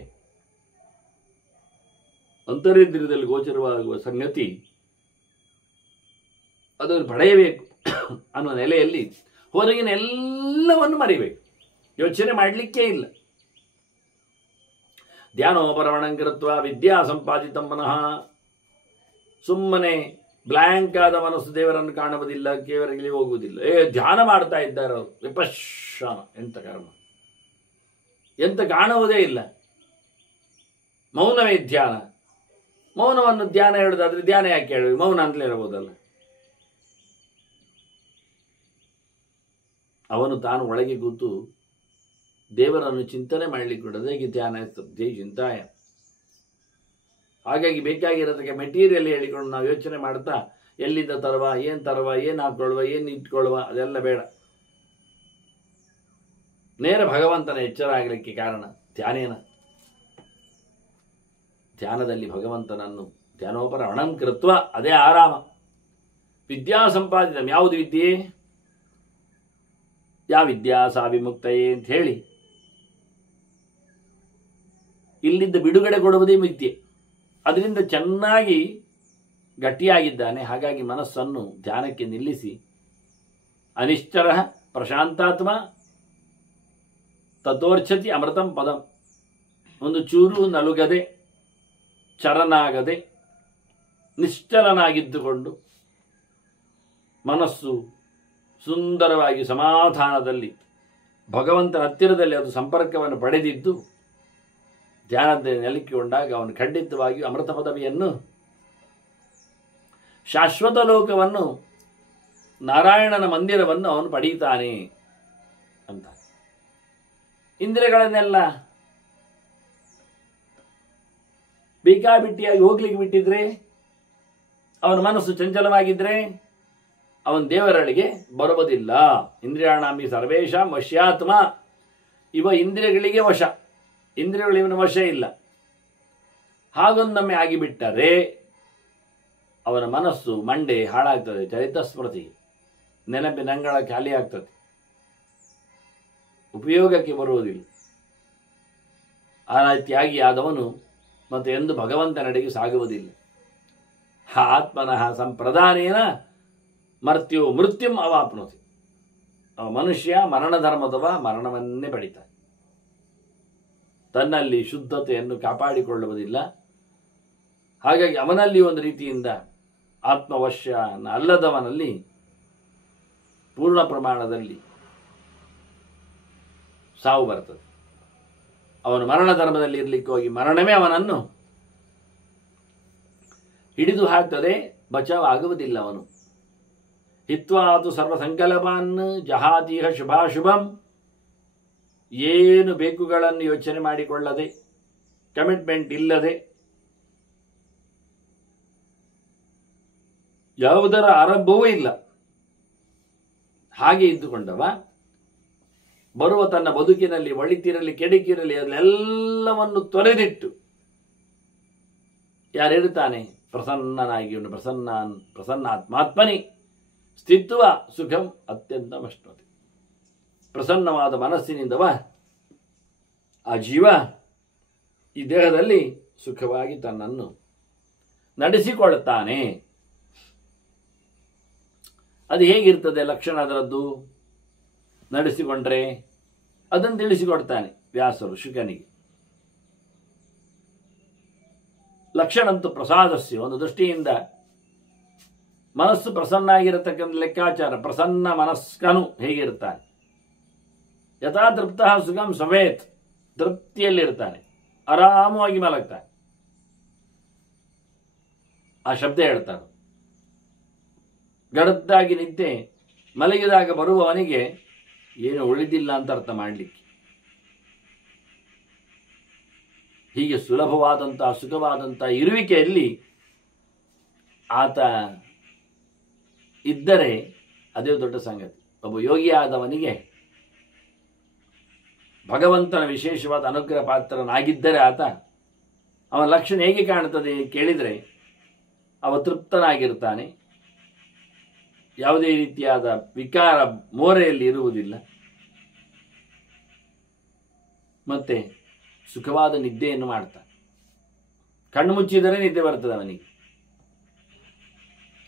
ಅಂತರೇಂದ್ರಿಯದಲ್ಲಿ ಗೋಚರವಾಗುವ ಸಂಗತಿ ಅದನ್ನು ಪಡೆಯಬೇಕು ಅನ್ನುವ ನೆಲೆಯಲ್ಲಿ ಹೊರಗಿನ ಎಲ್ಲವನ್ನು ಮರಿಬೇಕು, ಯೋಚನೆ ಮಾಡಲಿಕ್ಕೇ ಇಲ್ಲ. ಧ್ಯಾನೋಪರಮಣಂಕೃತ್ವ ವಿದ್ಯಾ ಸಂಪಾದಿತ ಮನಃ. ಸುಮ್ಮನೆ ಬ್ಲ್ಯಾಂಕ್ ಆದ ಮನಸ್ಸು ದೇವರನ್ನು ಕಾಣುವುದಿಲ್ಲ, ಕೇವರಿಗೆ ಹೋಗುವುದಿಲ್ಲ. ಧ್ಯಾನ ಮಾಡ್ತಾ ಇದ್ದಾರೆ ಅವರು, ವಿಪಶ್ಶಾನ. ಎಂತ ಕರ್ಮ, ಎಂತ ಕಾಣುವುದೇ ಇಲ್ಲ. ಮೌನವೇ ಧ್ಯಾನ. ಮೌನವನ್ನು ಧ್ಯಾನ ಹೇಳುವುದಾದ್ರೆ ಧ್ಯಾನ ಯಾಕೆ ಹೇಳುವ? ಮೌನ ಅಂತಲೇ ಇರಬಹುದಲ್ಲ. ಅವನು ತಾನು ಒಳಗೆ ಕೂತು ದೇವರನ್ನು ಚಿಂತನೆ ಮಾಡಲಿಕ್ಕೆ ಕೊಡೋದು ಹೇಗೆ ಧ್ಯಾನ ಇರ್ತದೆ, ಚಿಂತಾಯ. ಹಾಗಾಗಿ ಬೇಕಾಗಿರೋದಕ್ಕೆ ಮೆಟೀರಿಯಲ್ ಹೇಳಿಕೊಂಡು ನಾವು ಯೋಚನೆ ಮಾಡ್ತಾ ಎಲ್ಲಿಂದ ತರುವ, ಏನು ಹಾಕೊಳ್ಳುವ, ಏನು ಇಟ್ಕೊಳ್ಳುವ, ಅದೆಲ್ಲ ಬೇಡ. ನೇರ ಭಗವಂತನ ಎಚ್ಚರ ಆಗಲಿಕ್ಕೆ ಕಾರಣ ಧ್ಯಾನೇನ. ಧ್ಯಾನದಲ್ಲಿ ಭಗವಂತನನ್ನು ಧ್ಯಾನೋಪರ ಅಣಂ ಕೃತ್ವ, ಅದೇ ಆರಾಮ. ವಿದ್ಯಾ ಸಂಪಾದಿತ. ಯಾವುದು ವಿದ್ಯೆ? ಯಾವ ವಿದ್ಯಾ ಸಾ ವಿಮುಕ್ತಯೇ ಅಂತ ಹೇಳಿ ಇಲ್ಲಿದ್ದ ಬಿಡುಗಡೆ ಕೊಡುವುದೇ ವಿದ್ಯೆ. ಅದರಿಂದ ಚೆನ್ನಾಗಿ ಗಟ್ಟಿಯಾಗಿದ್ದಾನೆ. ಹಾಗಾಗಿ ಮನಸ್ಸನ್ನು ಧ್ಯಾನಕ್ಕೆ ನಿಲ್ಲಿಸಿ ಅನಿಶ್ಚರ ಪ್ರಶಾಂತಾತ್ಮ ತಥೋರ್ಚತಿ ಅಮೃತಂ ಪದಂ. ಒಂದು ಚೂರು ನಲುಗದೆ, ಚರನಾಗದೆ, ನಿಶ್ಚಲನಾಗಿದ್ದುಕೊಂಡು ಮನಸ್ಸು ಸುಂದರವಾಗಿ ಸಮಾಧಾನದಲ್ಲಿ ಭಗವಂತನ ಹತ್ತಿರದಲ್ಲಿ ಅದು ಸಂಪರ್ಕವನ್ನು ಪಡೆದಿದ್ದು ಧ್ಯಾನದ ನೆಲಕ್ಕೊಂಡಾಗ ಅವನು ಖಂಡಿತವಾಗಿಯೂ ಅಮೃತ ಪದವಿಯನ್ನು, ಶಾಶ್ವತ ಲೋಕವನ್ನು, ನಾರಾಯಣನ ಮಂದಿರವನ್ನು ಅವನು ಪಡೀತಾನೆ ಅಂತ. ಇಂದ್ರಿಯಗಳನ್ನೆಲ್ಲ ಬೇಕಾಬಿಟ್ಟಿಯಾಗಿ ಹೋಗ್ಲಿಕ್ಕೆ ಬಿಟ್ಟಿದ್ರೆ, ಅವನ ಮನಸ್ಸು ಚಂಚಲವಾಗಿದ್ರೆ ಅವನ ದೇವರಳಿಗೆ ಬರುವುದಿಲ್ಲ. ಇಂದ್ರಿಯಾಣಾಮಿ ಸರ್ವೇಶಾಂ ವಶ್ಯಾತ್ಮ. ಇವ ಇಂದ್ರಿಯಗಳಿಗೆ ವಶ, ಇಂದ್ರಿಯಗಳು ಇವನ ವಶ ಇಲ್ಲ. ಹಾಗೊಂದೊಮ್ಮೆ ಆಗಿಬಿಟ್ಟರೆ ಅವನ ಮನಸ್ಸು ಮಂಡೆ ಹಾಳಾಗ್ತದೆ, ಚರಿತಸ್ಮೃತಿ ನೆನಪಿನಂಗಳ ಖಾಲಿ ಆಗ್ತದೆ, ಉಪಯೋಗಕ್ಕೆ ಬರುವುದಿಲ್ಲ. ಆ ರೀತಿಯಾಗಿ ಆದವನು ಮತ್ತೆ ಎಂದು ಭಗವಂತನಡೆಗೆ ಸಾಗುವುದಿಲ್ಲ. ಆತ್ಮನಃ ಸಂಪ್ರದಾನೇನ ಮರ್ತ್ಯೋ ಮೃತ್ಯುಂ ಅವಾಪ್ನೋತಿ. ಮನುಷ್ಯ ಮರಣ ಧರ್ಮದವ, ಮರಣವನ್ನೇ ಪಡಿತಾನೆ. ತನ್ನಲ್ಲಿ ಶುದ್ಧತೆಯನ್ನು ಕಾಪಾಡಿಕೊಳ್ಳುವುದಿಲ್ಲ. ಹಾಗಾಗಿ ಅವನಲ್ಲಿ ಒಂದು ರೀತಿಯಿಂದ ಆತ್ಮವಶ್ಯ ಅಲ್ಲದವನಲ್ಲಿ ಪೂರ್ಣ ಪ್ರಮಾಣದಲ್ಲಿ ಸಾವು ಬರ್ತದೆ. ಅವನು ಮರಣ ಧರ್ಮದಲ್ಲಿ ಇರಲಿಕ್ಕೆ ಹೋಗಿ ಮರಣವೇ ಅವನನ್ನು ಹಿಡಿದು ಹಾಕ್ತದೆ, ಬಚಾವ್ ಆಗುವುದಿಲ್ಲ. ಅವನು ಹಿತ್ವಾತು ಸರ್ವಸಂಕಲ್ಪಾನ್ ಜಹಾತೀಹ ಶುಭಾಶುಭಂ. ಏನು ಬೇಕುಗಳನ್ನು ಯೋಚನೆ ಮಾಡಿಕೊಳ್ಳದೆ, ಕಮಿಟ್ಮೆಂಟ್ ಇಲ್ಲದೆ, ಯಾವುದರ ಆರಂಭವೂ ಇಲ್ಲ, ಹಾಗೆ ಇದ್ದುಕೊಂಡವ ಬರುವ ತನ್ನ ಬದುಕಿನಲ್ಲಿ ಒಳಿತಿರಲಿ ಕೆಡುಕಿರಲಿ ಅದೆಲ್ಲವನ್ನು ತೊರೆದಿಟ್ಟು ಯಾರಿರ್ತಾನೆ ಪ್ರಸನ್ನನಾಗಿ ಉಂಟು. ಪ್ರಸನ್ನಾತ್ಮಾತ್ಮನಿ ಸ್ಥಿತ್ವ ಸುಖಂ ಅತ್ಯಂತ ಮಷ್ಣತೆ. ಪ್ರಸನ್ನವಾದ ಮನಸ್ಸಿನಿಂದವ ಆ ಜೀವ ಈ ದೇಹದಲ್ಲಿ ಸುಖವಾಗಿ ತನ್ನನ್ನು ನಡೆಸಿಕೊಳ್ಳುತ್ತಾನೆ. ಅದು ಹೇಗಿರ್ತದೆ ಲಕ್ಷಣ ಅದರದ್ದು ನಡೆಸಿಕೊಂಡ್ರೆ ಅದನ್ನು ತಿಳಿಸಿಕೊಡ್ತಾನೆ ವ್ಯಾಸರು ಶುಕನಿಗೆ. ಲಕ್ಷಣಂತೂ ಪ್ರಸಾದಸ್ಯ. ಒಂದು ದೃಷ್ಟಿಯಿಂದ ಮನಸ್ಸು ಪ್ರಸನ್ನ ಆಗಿರತಕ್ಕಂಥ ಲೆಕ್ಕಾಚಾರ. ಪ್ರಸನ್ನ ಮನಸ್ಕನು ಹೇಗಿರ್ತಾನೆ? ಯಥಾ ತೃಪ್ತ ಸುಖಂ ಸವೇತ್. ತೃಪ್ತಿಯಲ್ಲಿರ್ತಾನೆ, ಆರಾಮವಾಗಿ ಮಲಗ್ತಾನೆ. ಆ ಶಬ್ದ ಹೇಳ್ತಾರೆ. ಗಡದ್ದಾಗಿ ನಿದ್ದೆ ಮಲಗಿದಾಗ ಬರುವವನಿಗೆ ಏನು ಉಳಿದಿಲ್ಲ ಅಂತ ಅರ್ಥ ಮಾಡಲಿಕ್ಕೆ. ಹೀಗೆ ಸುಲಭವಾದಂತಹ ಸುಖವಾದಂತಹ ಇರುವಿಕೆಯಲ್ಲಿ ಆತ ಇದ್ದರೆ ಅದೇ ದೊಡ್ಡ ಸಂಗತಿ. ಒಬ್ಬ ಯೋಗಿಯಾದವನಿಗೆ ಭಗವಂತನ ವಿಶೇಷವಾದ ಅನುಗ್ರಹ ಪಾತ್ರನಾಗಿದ್ದರೆ ಆತ ಅವನ ಲಕ್ಷಣ ಹೇಗೆ ಕಾಣುತ್ತದೆ ಕೇಳಿದರೆ ಅವ ತೃಪ್ತನಾಗಿರ್ತಾನೆ. ಯಾವುದೇ ರೀತಿಯಾದ ವಿಕಾರ ಮೋರೆಯಲ್ಲಿ ಇರುವುದಿಲ್ಲ. ಮತ್ತೆ ಸುಖವಾದ ನಿದ್ದೆಯನ್ನು ಮಾಡ್ತಾನೆ. ಕಣ್ಣು ಮುಚ್ಚಿದರೆ ನಿದ್ದೆ ಬರ್ತದೆ ಅವನಿಗೆ.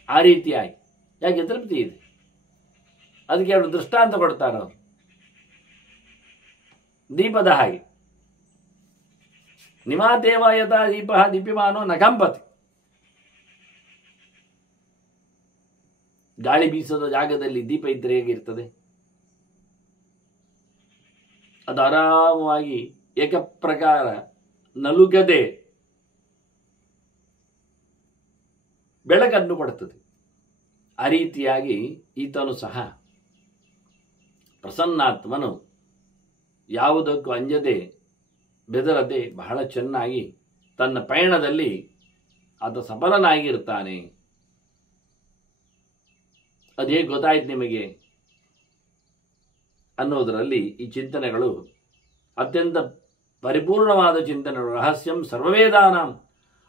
ಆ ರೀತಿಯಾಗಿ ಯಾಕೆ ತೃಪ್ತಿ ಇದೆ. ಅದಕ್ಕೆ ಎರಡು ದೃಷ್ಟಾಂತ ಕೊಡ್ತಾರೆ ಅವರು. ದೀಪದ ಹಾಗೆ ನಿಮಾತೇವ ಯಥಾ ದೀಪ ದೀಪ್ಯಮಾನೋ ನ ಕಂಪತಿ. ಗಾಳಿ ಬೀಸದ ಜಾಗದಲ್ಲಿ ದೀಪ ಇದ್ದರೆ ಹೇಗಿರ್ತದೆ? ಅದು ಆರಾಮವಾಗಿ ಏಕಪ್ರಕಾರ ನಲುಗದೆ ಬೆಳಕನ್ನು ಕೊಡುತ್ತದೆ. ಆ ರೀತಿಯಾಗಿ ಈತನು ಸಹ ಪ್ರಸನ್ನಾತ್ಮನು ಯಾವುದಕ್ಕೂ ಅಂಜದೆ ಬೆದರದೆ ಬಹಳ ಚೆನ್ನಾಗಿ ತನ್ನ ಪಯಣದಲ್ಲಿ ಆತ ಸಫಲನಾಗಿರ್ತಾನೆ. ಅದೇ ಗೊತ್ತಾಯ್ತು ನಿಮಗೆ ಅನ್ನೋದರಲ್ಲಿ ಈ ಚಿಂತನೆಗಳು ಅತ್ಯಂತ ಪರಿಪೂರ್ಣವಾದ ಚಿಂತನೆಗಳು. ರಹಸ್ಯಂ ಸರ್ವವೇದಾನಾಂ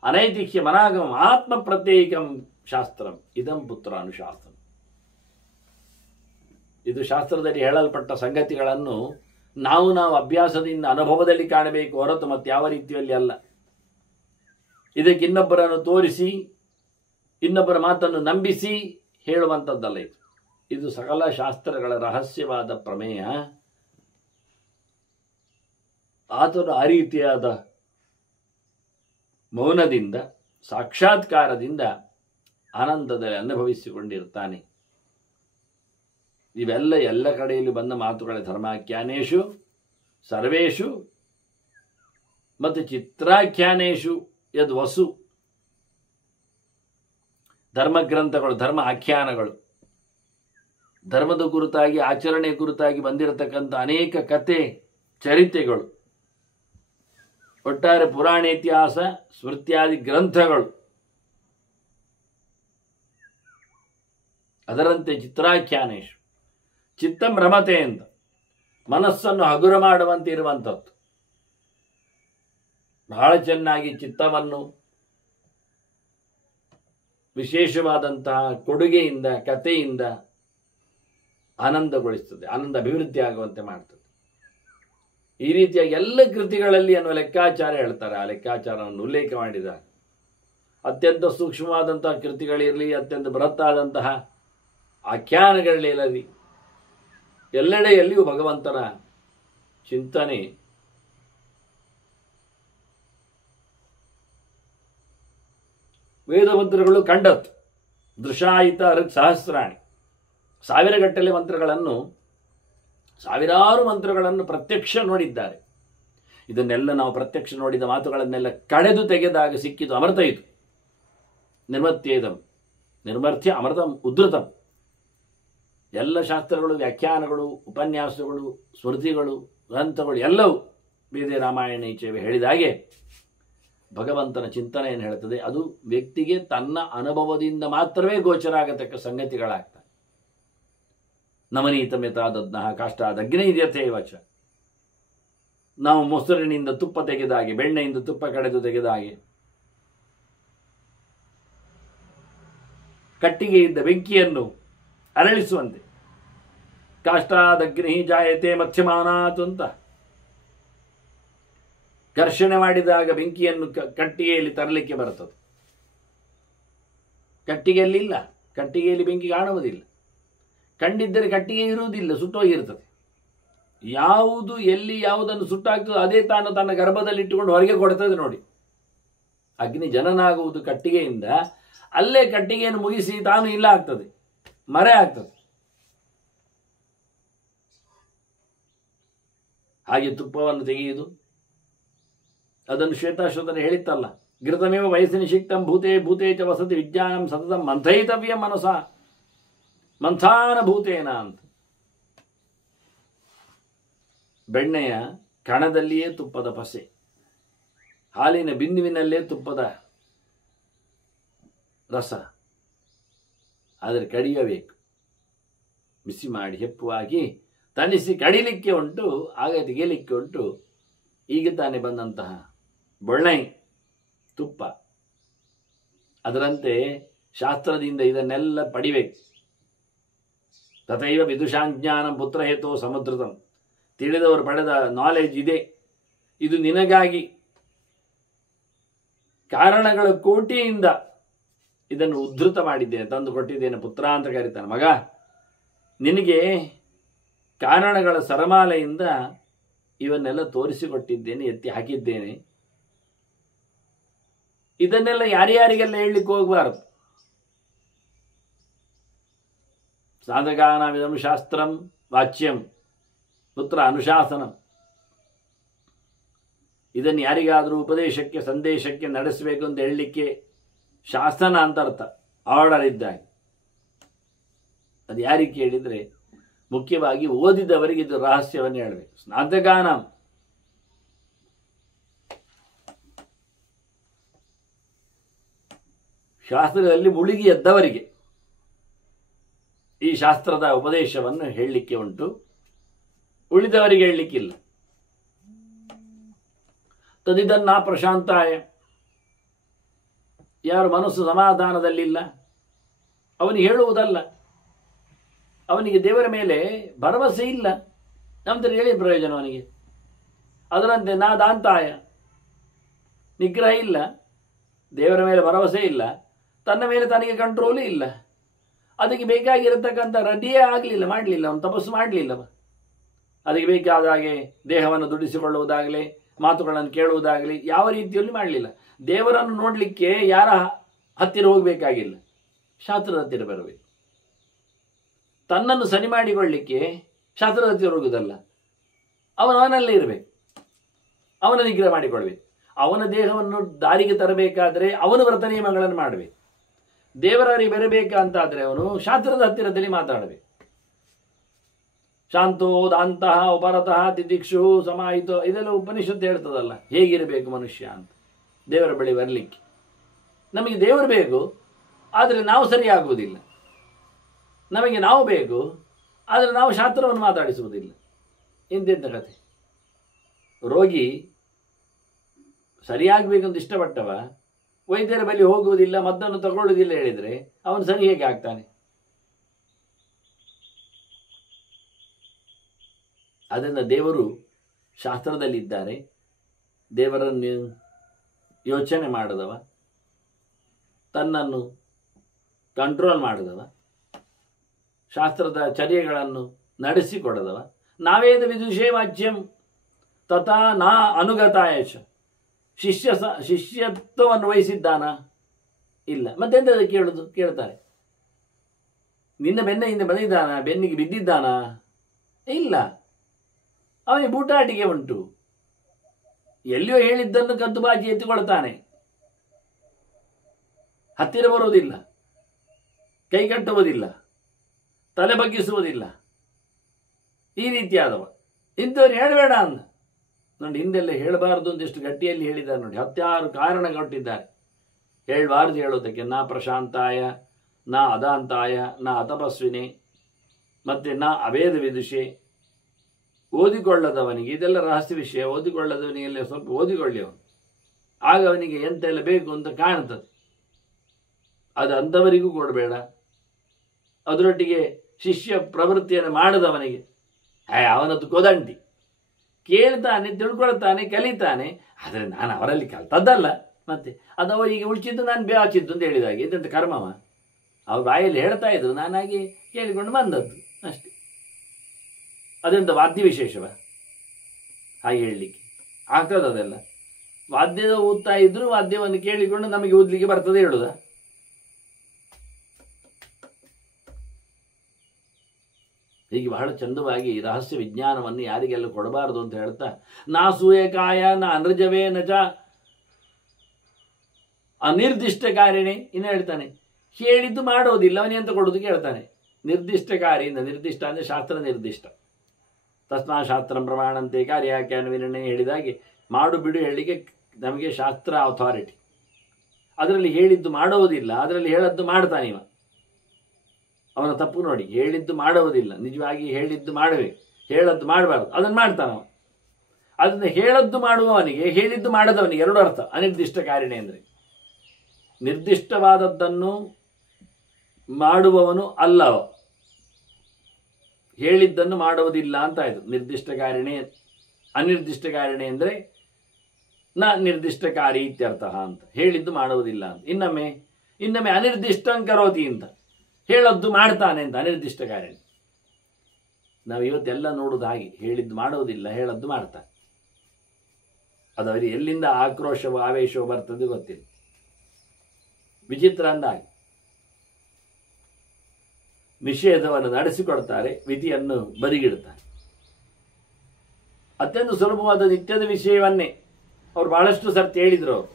ಅನೈತಿಕ್ಯ ಮನಾಗಂ ಆತ್ಮ ಪ್ರತ್ಯೇಕಂ ಶಾಸ್ತ್ರಂ ಇದಂ ಪುತ್ರ ಅನುಶಾಸನ. ಇದು ಶಾಸ್ತ್ರದಲ್ಲಿ ಹೇಳಲ್ಪಟ್ಟ ಸಂಗತಿಗಳನ್ನು ನಾವು ಅಭ್ಯಾಸದಿಂದ ಅನುಭವದಲ್ಲಿ ಕಾಣಬೇಕು ಹೊರತು ಮತ್ತೆ ಯಾವ ರೀತಿಯಲ್ಲಿ ಅಲ್ಲ. ಇದಕ್ಕೆ ಇನ್ನೊಬ್ಬರನ್ನು ತೋರಿಸಿ ಇನ್ನೊಬ್ಬರ ಮಾತನ್ನು ನಂಬಿಸಿ ಹೇಳುವಂಥದ್ದಲ್ಲ. ಇದು ಸಕಲ ಶಾಸ್ತ್ರಗಳ ರಹಸ್ಯವಾದ ಪ್ರಮೇಯ. ಆತನು ಆ ರೀತಿಯಾದ ಮೌನದಿಂದ ಸಾಕ್ಷಾತ್ಕಾರದಿಂದ ಆನಂದದಲ್ಲಿ ಅನುಭವಿಸಿಕೊಂಡಿರ್ತಾನೆ. ಇವೆಲ್ಲ ಎಲ್ಲ ಕಡೆಯಲ್ಲಿ ಬಂದ ಮಾತುಗಳೇ. ಧರ್ಮಾಖ್ಯಾನೇಶು ಸರ್ವೇಷು ಮತ್ತು ಚಿತ್ರಾಖ್ಯಾನೇಶು ಯದ್ ವಸು. ಧರ್ಮಗ್ರಂಥಗಳು, ಧರ್ಮ ಆಖ್ಯಾನಗಳು, ಧರ್ಮದ ಕುರಿತಾಗಿ, ಆಚರಣೆ ಕುರಿತಾಗಿ ಬಂದಿರತಕ್ಕಂಥ ಅನೇಕ ಕತೆ ಚರಿತ್ರೆಗಳು, ಒಟ್ಟಾರೆ ಪುರಾಣ ಇತಿಹಾಸ ಸ್ಮೃತ್ಯಾದಿ ಗ್ರಂಥಗಳು. ಅದರಂತೆ ಚಿತ್ರಾಖ್ಯಾನೇಶು ಚಿತ್ತಂ ರಮತೆ ಅಂತ, ಮನಸ್ಸನ್ನು ಹಗುರ ಮಾಡುವಂತೆ ಇರುವಂಥದ್ದು. ಬಹಳ ಚೆನ್ನಾಗಿ ಚಿತ್ತವನ್ನು ವಿಶೇಷವಾದಂತಹ ಕೊಡುಗೆಯಿಂದ, ಕಥೆಯಿಂದ ಆನಂದಗೊಳಿಸ್ತದೆ, ಆನಂದ ಅಭಿವೃದ್ಧಿ ಆಗುವಂತೆ ಮಾಡ್ತದೆ. ಈ ರೀತಿಯಾಗಿ ಎಲ್ಲ ಕೃತಿಗಳಲ್ಲಿ ಅನ್ನುವ ಲೆಕ್ಕಾಚಾರ ಹೇಳ್ತಾರೆ. ಆ ಲೆಕ್ಕಾಚಾರವನ್ನು ಉಲ್ಲೇಖ ಮಾಡಿದ್ದಾರೆ. ಅತ್ಯಂತ ಸೂಕ್ಷ್ಮವಾದಂತಹ ಕೃತಿಗಳಿರಲಿ, ಅತ್ಯಂತ ಬೃಹತ್ತಾದಂತಹ ಆಖ್ಯಾನಗಳಿರಲಿ, ಎಲ್ಲೆಡೆಯಲ್ಲಿಯೂ ಭಗವಂತನ ಚಿಂತನೆ ವೇದಮಂತ್ರಗಳು ಕಂಡತ್ತು. ದೃಶಾಯಿತ ಋಕ್ ಸಹಸ್ರಾಣಿ, ಸಾವಿರಗಟ್ಟಲೆ ಮಂತ್ರಗಳನ್ನು, ಸಾವಿರಾರು ಮಂತ್ರಗಳನ್ನು ಪ್ರತ್ಯಕ್ಷ ನೋಡಿದ್ದಾರೆ. ಇದನ್ನೆಲ್ಲ ನಾವು ಪ್ರತ್ಯಕ್ಷ ನೋಡಿದ ಮಾತುಗಳನ್ನೆಲ್ಲ ಕಡೆದು ತೆಗೆದಾಗ ಸಿಕ್ಕಿತು ಅಮೃತ. ಇದು ನಿರ್ಮತ್ಯೇದಂ, ನಿರ್ಮರ್ಥ್ಯ ಅಮೃತಂ ಉದ್ಧೃತಂ. ಎಲ್ಲ ಶಾಸ್ತ್ರಗಳು, ವ್ಯಾಖ್ಯಾನಗಳು, ಉಪನ್ಯಾಸಗಳು, ಸ್ಮೃತಿಗಳು, ಗ್ರಂಥಗಳು ಎಲ್ಲವೂ ವೇದ ರಾಮಾಯಣ ಈಚೆವೆ ಹೇಳಿದ ಹಾಗೆ ಭಗವಂತನ ಚಿಂತನೆಯನ್ನು ಹೇಳ್ತದೆ. ಅದು ವ್ಯಕ್ತಿಗೆ ತನ್ನ ಅನುಭವದಿಂದ ಮಾತ್ರವೇ ಗೋಚರ ಆಗತಕ್ಕ ಸಂಗತಿಗಳಾಗ್ತವೆ. ನಮನೀತಮೆತಾದದ್ನಃ ಕಾಷ್ಟಾದಗ್ನೇಯಥೇವಚ. ನಾವು ಮೊಸರಿನಿಂದ ತುಪ್ಪ ತೆಗೆದ ಹಾಗೆ, ಬೆಣ್ಣೆಯಿಂದ ತುಪ್ಪ ಕಡೆದು ತೆಗೆದ ಹಾಗೆ, ಕಟ್ಟಿಗೆಯಿಂದ ಬೆಂಕಿಯನ್ನು ಅರಳಿಸುವಂತೆ ಕಾಷ್ಟಾದಗ್ನಿ ಜಾಯತೆ ಮಧ್ಯಮಾನಾತ್ ಅಂತ ಘರ್ಷಣೆ ಮಾಡಿದಾಗ ಬೆಂಕಿಯನ್ನು ಕಟ್ಟಿಗೆಯಲ್ಲಿ ತರಲಿಕ್ಕೆ ಬರುತ್ತದೆ. ಕಟ್ಟಿಗೆಯಲ್ಲಿ ಇಲ್ಲ, ಕಟ್ಟಿಗೆಯಲ್ಲಿ ಬೆಂಕಿ ಕಾಣುವುದಿಲ್ಲ. ಕಂಡಿದ್ದರೆ ಕಟ್ಟಿಗೆ ಇರುವುದಿಲ್ಲ, ಸುಟ್ಟೋಗಿರ್ತದೆ. ಯಾವುದು ಎಲ್ಲಿ ಯಾವುದನ್ನು ಸುಟ್ಟಾಗ್ತದೆ ಅದೇ ತಾನು ತನ್ನ ಗರ್ಭದಲ್ಲಿಟ್ಟುಕೊಂಡು ಹೊರಗೆ ಕೊಡ್ತದೆ. ನೋಡಿ, ಅಗ್ನಿ ಜನನಾಗುವುದು ಕಟ್ಟಿಗೆಯಿಂದ. ಅಲ್ಲೇ ಕಟ್ಟಿಗೆಯನ್ನು ಮುಗಿಸಿ ತಾನು ಇಲ್ಲ ಆಗ್ತದೆ, ಮರೆ ಆಗ್ತದೆ. ಹಾಗೆ ತುಪ್ಪವನ್ನು ತೆಗೆಯುವುದು, ಅದನ್ನು ಶ್ವೇತಾಶ್ವತನ ಹೇಳಿತ್ತಲ್ಲ, ಘೃತಮೇವ ವಯಸ್ಸಿನ ಶಿಕ್ತಂ ಭೂತೇ ಭೂತೇ ಚ ವಸತಿ ವಿಜ್ಞಾನಂ ಸತತಂ ಮಂಥಯಿತವ್ಯ ಮನಸ ಮಂಥಾನ ಭೂತೇನ ಅಂತ. ಬೆಣ್ಣೆಯ ಕಣದಲ್ಲಿಯೇ ತುಪ್ಪದ ಪಸೆ, ಹಾಲಿನ ಬಿಂದುವಿನಲ್ಲೇ ತುಪ್ಪದ ರಸ. ಆದರೆ ಕಡಿಯಬೇಕು, ಬಿಸಿ ಮಾಡಿ ಹೆಪ್ಪುವಾಗಿ ತಣಿಸಿ ಕಡಿಲಿಕ್ಕೆ ಉಂಟು, ಆಗ ತೆಗೆಯಲಿಕ್ಕೆ ಉಂಟು. ಈಗ ತಾನೇ ಬಂದಂತಹ ಬೊಳ್ಳೆ ತುಪ್ಪ. ಅದರಂತೆ ಶಾಸ್ತ್ರದಿಂದ ಇದನ್ನೆಲ್ಲ ಪಡಿಬೇಕು. ತಥೈವ ವಿದುಷಾಜ್ಞಾನಂ ಪುತ್ರಹೇತೋ ಸಮುದ್ರತಂ. ತಿಳಿದವರು ಪಡೆದ ನಾಲೆಜ್ ಇದೆ. ಇದು ನಿನಗಾಗಿ ಕಾರಣಗಳ ಕೋಟಿಯಿಂದ ಇದನ್ನು ಉದ್ಧೃತ ಮಾಡಿದ್ದೇನೆ, ತಂದು ಕೊಟ್ಟಿದ್ದೇನೆ. ಪುತ್ರ ಅಂತ ಕರೀತಾನೆ. ಮಗ, ನಿನಗೆ ಕಾರಣಗಳ ಸರಮಾಲೆಯಿಂದ ಇವನ್ನೆಲ್ಲ ತೋರಿಸಿಕೊಟ್ಟಿದ್ದೇನೆ, ಎತ್ತಿ ಹಾಕಿದ್ದೇನೆ. ಇದನ್ನೆಲ್ಲ ಯಾರ್ಯಾರಿಗೆಲ್ಲ ಹೇಳಲಿಕ್ಕೆ ಹೋಗಬಾರದು. ಸಾಧಕಾನಾಮಿದಂ ಶಾಸ್ತ್ರಂ ವಾಚ್ಯಂ ಪುತ್ರ ಅನುಶಾಸನಂ. ಇದನ್ನು ಯಾರಿಗಾದರೂ ಉಪದೇಶಕ್ಕೆ, ಸಂದೇಶಕ್ಕೆ ನಡೆಸಬೇಕು ಅಂತ ಹೇಳಲಿಕ್ಕೆ ಶಾಸನ ಅಂತ ಅರ್ಥ, ಆರ್ಡರ್ ಇದ್ದಾಗ. ಅದು ಯಾರಿಗೆ ಕೇಳಿದರೆ ಮುಖ್ಯವಾಗಿ ಓದಿದವರಿಗೆ ಇದು ರಹಸ್ಯವನ್ನು ಹೇಳಬೇಕು. ಸ್ನಾತಕಾನಾಂ, ಶಾಸ್ತ್ರದಲ್ಲಿ ಮುಳುಗಿ ಎದ್ದವರಿಗೆ ಈ ಶಾಸ್ತ್ರದ ಉಪದೇಶವನ್ನು ಹೇಳಲಿಕ್ಕೆ ಉಂಟು, ಉಳಿದವರಿಗೆ ಹೇಳಲಿಕ್ಕಿಲ್ಲ. ತದಿದನ್ನ ಪ್ರಶಾಂತಾಯ, ಯಾರು ಮನಸ್ಸು ಸಮಾಧಾನದಲ್ಲಿಲ್ಲ ಅವನಿಗೆ ಹೇಳುವುದಲ್ಲ. ಅವನಿಗೆ ದೇವರ ಮೇಲೆ ಭರವಸೆ ಇಲ್ಲ, ನಮ್ದು ಹೇಳಿ ಪ್ರಯೋಜನ ಅವನಿಗೆ. ಅದರಂತೆ ನಾದಾಂತಾಯ, ನಿಗ್ರಹ ಇಲ್ಲ, ದೇವರ ಮೇಲೆ ಭರವಸೆ ಇಲ್ಲ, ತನ್ನ ಮೇಲೆ ತನಗೆ ಕಂಟ್ರೋಲು ಇಲ್ಲ. ಅದಕ್ಕೆ ಬೇಕಾಗಿರತಕ್ಕಂಥ ರೆಡಿಯೇ ಆಗಲಿಲ್ಲ, ಮಾಡಲಿಲ್ಲ, ಅವನು ತಪಸ್ಸು ಮಾಡಲಿಲ್ಲ. ಅದಕ್ಕೆ ಬೇಕಾದ ಹಾಗೆ ದೇಹವನ್ನು ದುಡಿಸಿಕೊಳ್ಳುವುದಾಗಲಿ, ಮಾತುಗಳನ್ನು ಕೇಳುವುದಾಗಲಿ ಯಾವ ರೀತಿಯಲ್ಲಿ ಮಾಡಲಿಲ್ಲ. ದೇವರನ್ನು ನೋಡಲಿಕ್ಕೆ ಯಾರ ಹತ್ತಿರ ಹೋಗಬೇಕಾಗಿಲ್ಲ, ಶಾಸ್ತ್ರದ ಹತ್ತಿರ ಬರಬೇಕು. ತನ್ನನ್ನು ಸರಿ ಮಾಡಿಕೊಳ್ಳಿಕ್ಕೆ ಶಾಸ್ತ್ರದ ಹತ್ತಿರ ಹೋಗುವುದಲ್ಲ, ಅವನವನಲ್ಲೇ ಇರಬೇಕು, ಅವನ ನಿಗ್ರಹ ಮಾಡಿಕೊಳ್ಬೇಕು. ಅವನ ದೇಹವನ್ನು ದಾರಿಗೆ ತರಬೇಕಾದ್ರೆ ಅವನು ವ್ರತ ನಿಯಮಗಳನ್ನು ಮಾಡಬೇಕು. ದೇವರಿಗೆ ಬರಬೇಕಂತಾದ್ರೆ ಅವನು ಶಾಸ್ತ್ರದ ಹತ್ತಿರದಲ್ಲಿ ಮಾತಾಡಬೇಕು. ಶಾಂತೋ ದಾಂತಹ ಉಪರತಃ ತಿತಿಕ್ಷು ಸಮಾಹಿತೋ, ಇದೆಲ್ಲ ಉಪನಿಷತ್ತು ಹೇಳ್ತದಲ್ಲ ಹೇಗಿರಬೇಕು ಮನುಷ್ಯ ಅಂತ. ದೇವರ ಬಳಿ ಬರಲಿಕ್ಕೆ ನಮಗೆ ದೇವರು ಬೇಕು, ಆದರೆ ನಾವು ಸರಿಯಾಗುವುದಿಲ್ಲ. ನಮಗೆ ನಾವು ಬೇಕು, ಆದರೆ ನಾವು ಶಾಸ್ತ್ರವನ್ನು ಮಾತಾಡಿಸುವುದಿಲ್ಲ. ಇಂತೆಂಥ ಕಥೆ. ರೋಗಿ ಸರಿಯಾಗಬೇಕಂತ ಇಷ್ಟಪಟ್ಟವ ವೈದ್ಯರ ಬಳಿ ಹೋಗುವುದಿಲ್ಲ, ಮದ್ದನ್ನು ತಗೊಳ್ಳುವುದಿಲ್ಲ ಹೇಳಿದರೆ ಅವನು ಸರಿ ಹೇಗೆ ಆಗ್ತಾನೆ? ಅದನ್ನು ದೇವರು ಶಾಸ್ತ್ರದಲ್ಲಿದ್ದಾರೆ. ದೇವರನ್ನು ಯೋಚನೆ ಮಾಡದವ, ತನ್ನನ್ನು ಕಂಟ್ರೋಲ್ ಮಾಡದವ, ಶಾಸ್ತ್ರದ ಚರ್ಯೆಗಳನ್ನು ನಡೆಸಿಕೊಡದವ, ನಾವೇದ ವಿದುಷೇ ವಾಚ್ಯಂ ತಥಾ ನಾ ಅನುಗತಾಯಶ, ಶಿಷ್ಯತ್ವವನ್ನು ವಹಿಸಿದ್ದಾನ? ಇಲ್ಲ. ಮತ್ತೆಂತ ಕೇಳುದು? ಕೇಳ್ತಾರೆ, ನಿನ್ನ ಬೆನ್ನಿಂದ ಬಂದಿದ್ದಾನ, ಬೆನ್ನಿಗೆ ಬಿದ್ದಿದ್ದಾನ? ಇಲ್ಲ. ಅವನಿಗೆ ಬೂಟಾಟಿಗೆ ಉಂಟು. ಎಲ್ಲಿಯೋ ಹೇಳಿದ್ದನ್ನು ಕದ್ದು ಬಾಜಿ ಎತ್ತಿಕೊಳ್ತಾನೆ, ಹತ್ತಿರ ಬರುವುದಿಲ್ಲ, ಕೈ ಕಟ್ಟುವುದಿಲ್ಲ, ತಲೆ ಬಗ್ಗಿಸುವುದಿಲ್ಲ. ಈ ರೀತಿಯಾದವ. ಇಂಥವ್ರು ಹೇಳಬೇಡ ಅಂದ ನೋಡಿ. ಹಿಂದೆಲ್ಲ ಹೇಳಬಾರದು ಅಂತ ಎಷ್ಟು ಗಟ್ಟಿಯಲ್ಲಿ ಹೇಳಿದ್ದಾರೆ ನೋಡಿ. 10 ಕಾರಣ ಕೊಟ್ಟಿದ್ದಾರೆ ಹೇಳಬಾರದು ಹೇಳೋದಕ್ಕೆ. ನಾ ಪ್ರಶಾಂತಾಯ, ನಾ ಅದಾಂತಾಯ, ನಾ ಅತಪಸ್ವಿನಿ, ಮತ್ತೆ ನಾ ಅವೇದ ವಿದುಷೆ. ಓದಿಕೊಳ್ಳದವನಿಗೆ ಇದೆಲ್ಲ ರಹಸ್ಯ ವಿಷಯ. ಓದಿಕೊಳ್ಳದವನಿಗೆಲ್ಲ ಸ್ವಲ್ಪ ಓದಿಕೊಳ್ಳಿ ಅವನು, ಆಗ ಅವನಿಗೆ ಎಂತೆಲ್ಲ ಬೇಕು ಅಂತ ಕಾಣ್ತದೆ. ಅದು ಅಂಥವರಿಗೂ ಕೊಡಬೇಡ. ಅದರೊಟ್ಟಿಗೆ ಶಿಷ್ಯ ಪ್ರವೃತ್ತಿಯನ್ನು ಮಾಡದವನಿಗೆ ಅವನದ್ದು ಕೋದಂಟಿ. ಕೇಳ್ತಾನೆ, ತಿಳ್ಕೊಳ್ತಾನೆ, ಕಲಿತಾನೆ, ಆದರೆ ನಾನು ಅವರಲ್ಲಿ ಕಲ್ತದ್ದಲ್ಲ. ಮತ್ತೆ ಅದು ಅವರಿಗೆ ಉಳಿಸಿದ್ದು, ನಾನು ಬ್ಯಾಚಿದ್ದು ಅಂತ ಹೇಳಿದಾಗೆ. ಇದಂತ ಕರ್ಮವ? ಅವ್ರು ಬಾಯಲ್ಲಿ ಹೇಳ್ತಾ ಇದ್ರು, ನಾನಾಗಿ ಕೇಳಿಕೊಂಡು ಬಂದದ್ದು ಅಷ್ಟೇ. ಅದೆಂತ ವಾದ್ಯ ವಿಶೇಷವ ಹಾಗೆ ಹೇಳಲಿಕ್ಕೆ ಆಗ್ತದೆ? ಅದೆಲ್ಲ ವಾದ್ಯದ ಓದ್ತಾ ಇದ್ರು ವಾದ್ಯವನ್ನು ಕೇಳಿಕೊಂಡು ನಮಗೆ ಓದಲಿಕ್ಕೆ ಬರ್ತದೆ ಹೇಳುದ? ಹೀಗೆ ಬಹಳ ಚಂದವಾಗಿ ರಹಸ್ಯ ವಿಜ್ಞಾನವನ್ನು ಯಾರಿಗೆಲ್ಲ ಕೊಡಬಾರದು ಅಂತ ಹೇಳ್ತಾ, ನಾ ಸೂಯಕಾಯ ನ ಅನೃಜವೇ ನಚ ಅನಿರ್ದಿಷ್ಟ ಕಾರ್ಯನೇ. ಇನ್ನು ಹೇಳ್ತಾನೆ, ಹೇಳಿದ್ದು ಮಾಡೋದಿಲ್ಲ, ಅವನೆಂತ ಕೊಡೋದು ಕೇಳ್ತಾನೆ. ನಿರ್ದಿಷ್ಟಕಾರಿಯಿಂದ, ನಿರ್ದಿಷ್ಟ ಅಂದರೆ ಶಾಸ್ತ್ರ ನಿರ್ದಿಷ್ಟ. ತಸ್ಮಾ ಶಾಸ್ತ್ರಂ ಪ್ರಮಾಣಂತೆ ಕಾರ್ಯಾಖ್ಯಾನ ವಿನಿರ್ಣಯ ಹೇಳಿದಾಗೆ ಮಾಡು ಬಿಡು ಹೇಳಲಿಕ್ಕೆ ನಮಗೆ ಶಾಸ್ತ್ರ ಅಥಾರಿಟಿ. ಅದರಲ್ಲಿ ಹೇಳಿದ್ದು ಮಾಡೋದಿಲ್ಲ, ಅದರಲ್ಲಿ ಹೇಳದ್ದು ಮಾಡ್ತಾನೆ ಇವ. ಅವನ ತಪ್ಪು ನೋಡಿ. ಹೇಳಿದ್ದು ಮಾಡುವುದಿಲ್ಲ, ನಿಜವಾಗಿ ಹೇಳಿದ್ದು ಮಾಡಬೇಕು. ಹೇಳದ್ದು ಮಾಡಬಾರ್ದು, ಅದನ್ನು ಮಾಡ್ತಾನವ. ಅದನ್ನು ಹೇಳದ್ದು ಮಾಡುವವನಿಗೆ, ಹೇಳಿದ್ದು ಮಾಡದವನಿಗೆ ಎರಡು ಅರ್ಥ. ಅನಿರ್ದಿಷ್ಟ ಕಾರಣ ಅಂದರೆ ನಿರ್ದಿಷ್ಟವಾದದ್ದನ್ನು ಮಾಡುವವನು ಅಲ್ಲವ, ಹೇಳಿದ್ದನ್ನು ಮಾಡುವುದಿಲ್ಲ ಅಂತ ಆಯಿತು. ನಿರ್ದಿಷ್ಟ ಕಾರಣೆ, ಅನಿರ್ದಿಷ್ಟ ಕಾರಣೆ ಅಂದರೆ ನ ನಿರ್ದಿಷ್ಟಕಾರಿ ಇತ್ಯರ್ಥ ಅಂತ. ಹೇಳಿದ್ದು ಮಾಡುವುದಿಲ್ಲ ಅಂತ. ಇನ್ನೊಮ್ಮೆ ಅನಿರ್ದಿಷ್ಟಂ ಕರೋತಿ ಅಂತ, ಹೇಳದ್ದು ಮಾಡ್ತಾನೆ ಅಂತ ಅನಿರ್ದಿಷ್ಟ ಕಾರಣ. ನಾವು ಇವತ್ತೆಲ್ಲ ನೋಡುವುದು ಹಾಗೆ, ಹೇಳಿದ್ದು ಮಾಡುವುದಿಲ್ಲ, ಹೇಳದ್ದು ಮಾಡ್ತಾನೆ. ಅದು ಅವರಿಗೆ ಎಲ್ಲಿಂದ ಆಕ್ರೋಶವೋ ಆವೇಶವೋ ಬರ್ತದೆ ಗೊತ್ತಿಲ್ಲ. ವಿಚಿತ್ರ ಅಂದಾಗ ನಿಷೇಧವನ್ನು ನಡೆಸಿಕೊಡ್ತಾರೆ, ವಿಧಿಯನ್ನು ಬದಿಗಿಡುತ್ತಾರೆ. ಅತ್ಯಂತ ಸುಲಭವಾದ ನಿತ್ಯದ ವಿಷಯವನ್ನೇ ಅವರು ಬಹಳಷ್ಟು ಸರ್ತಿ ಹೇಳಿದರು. ಅವರು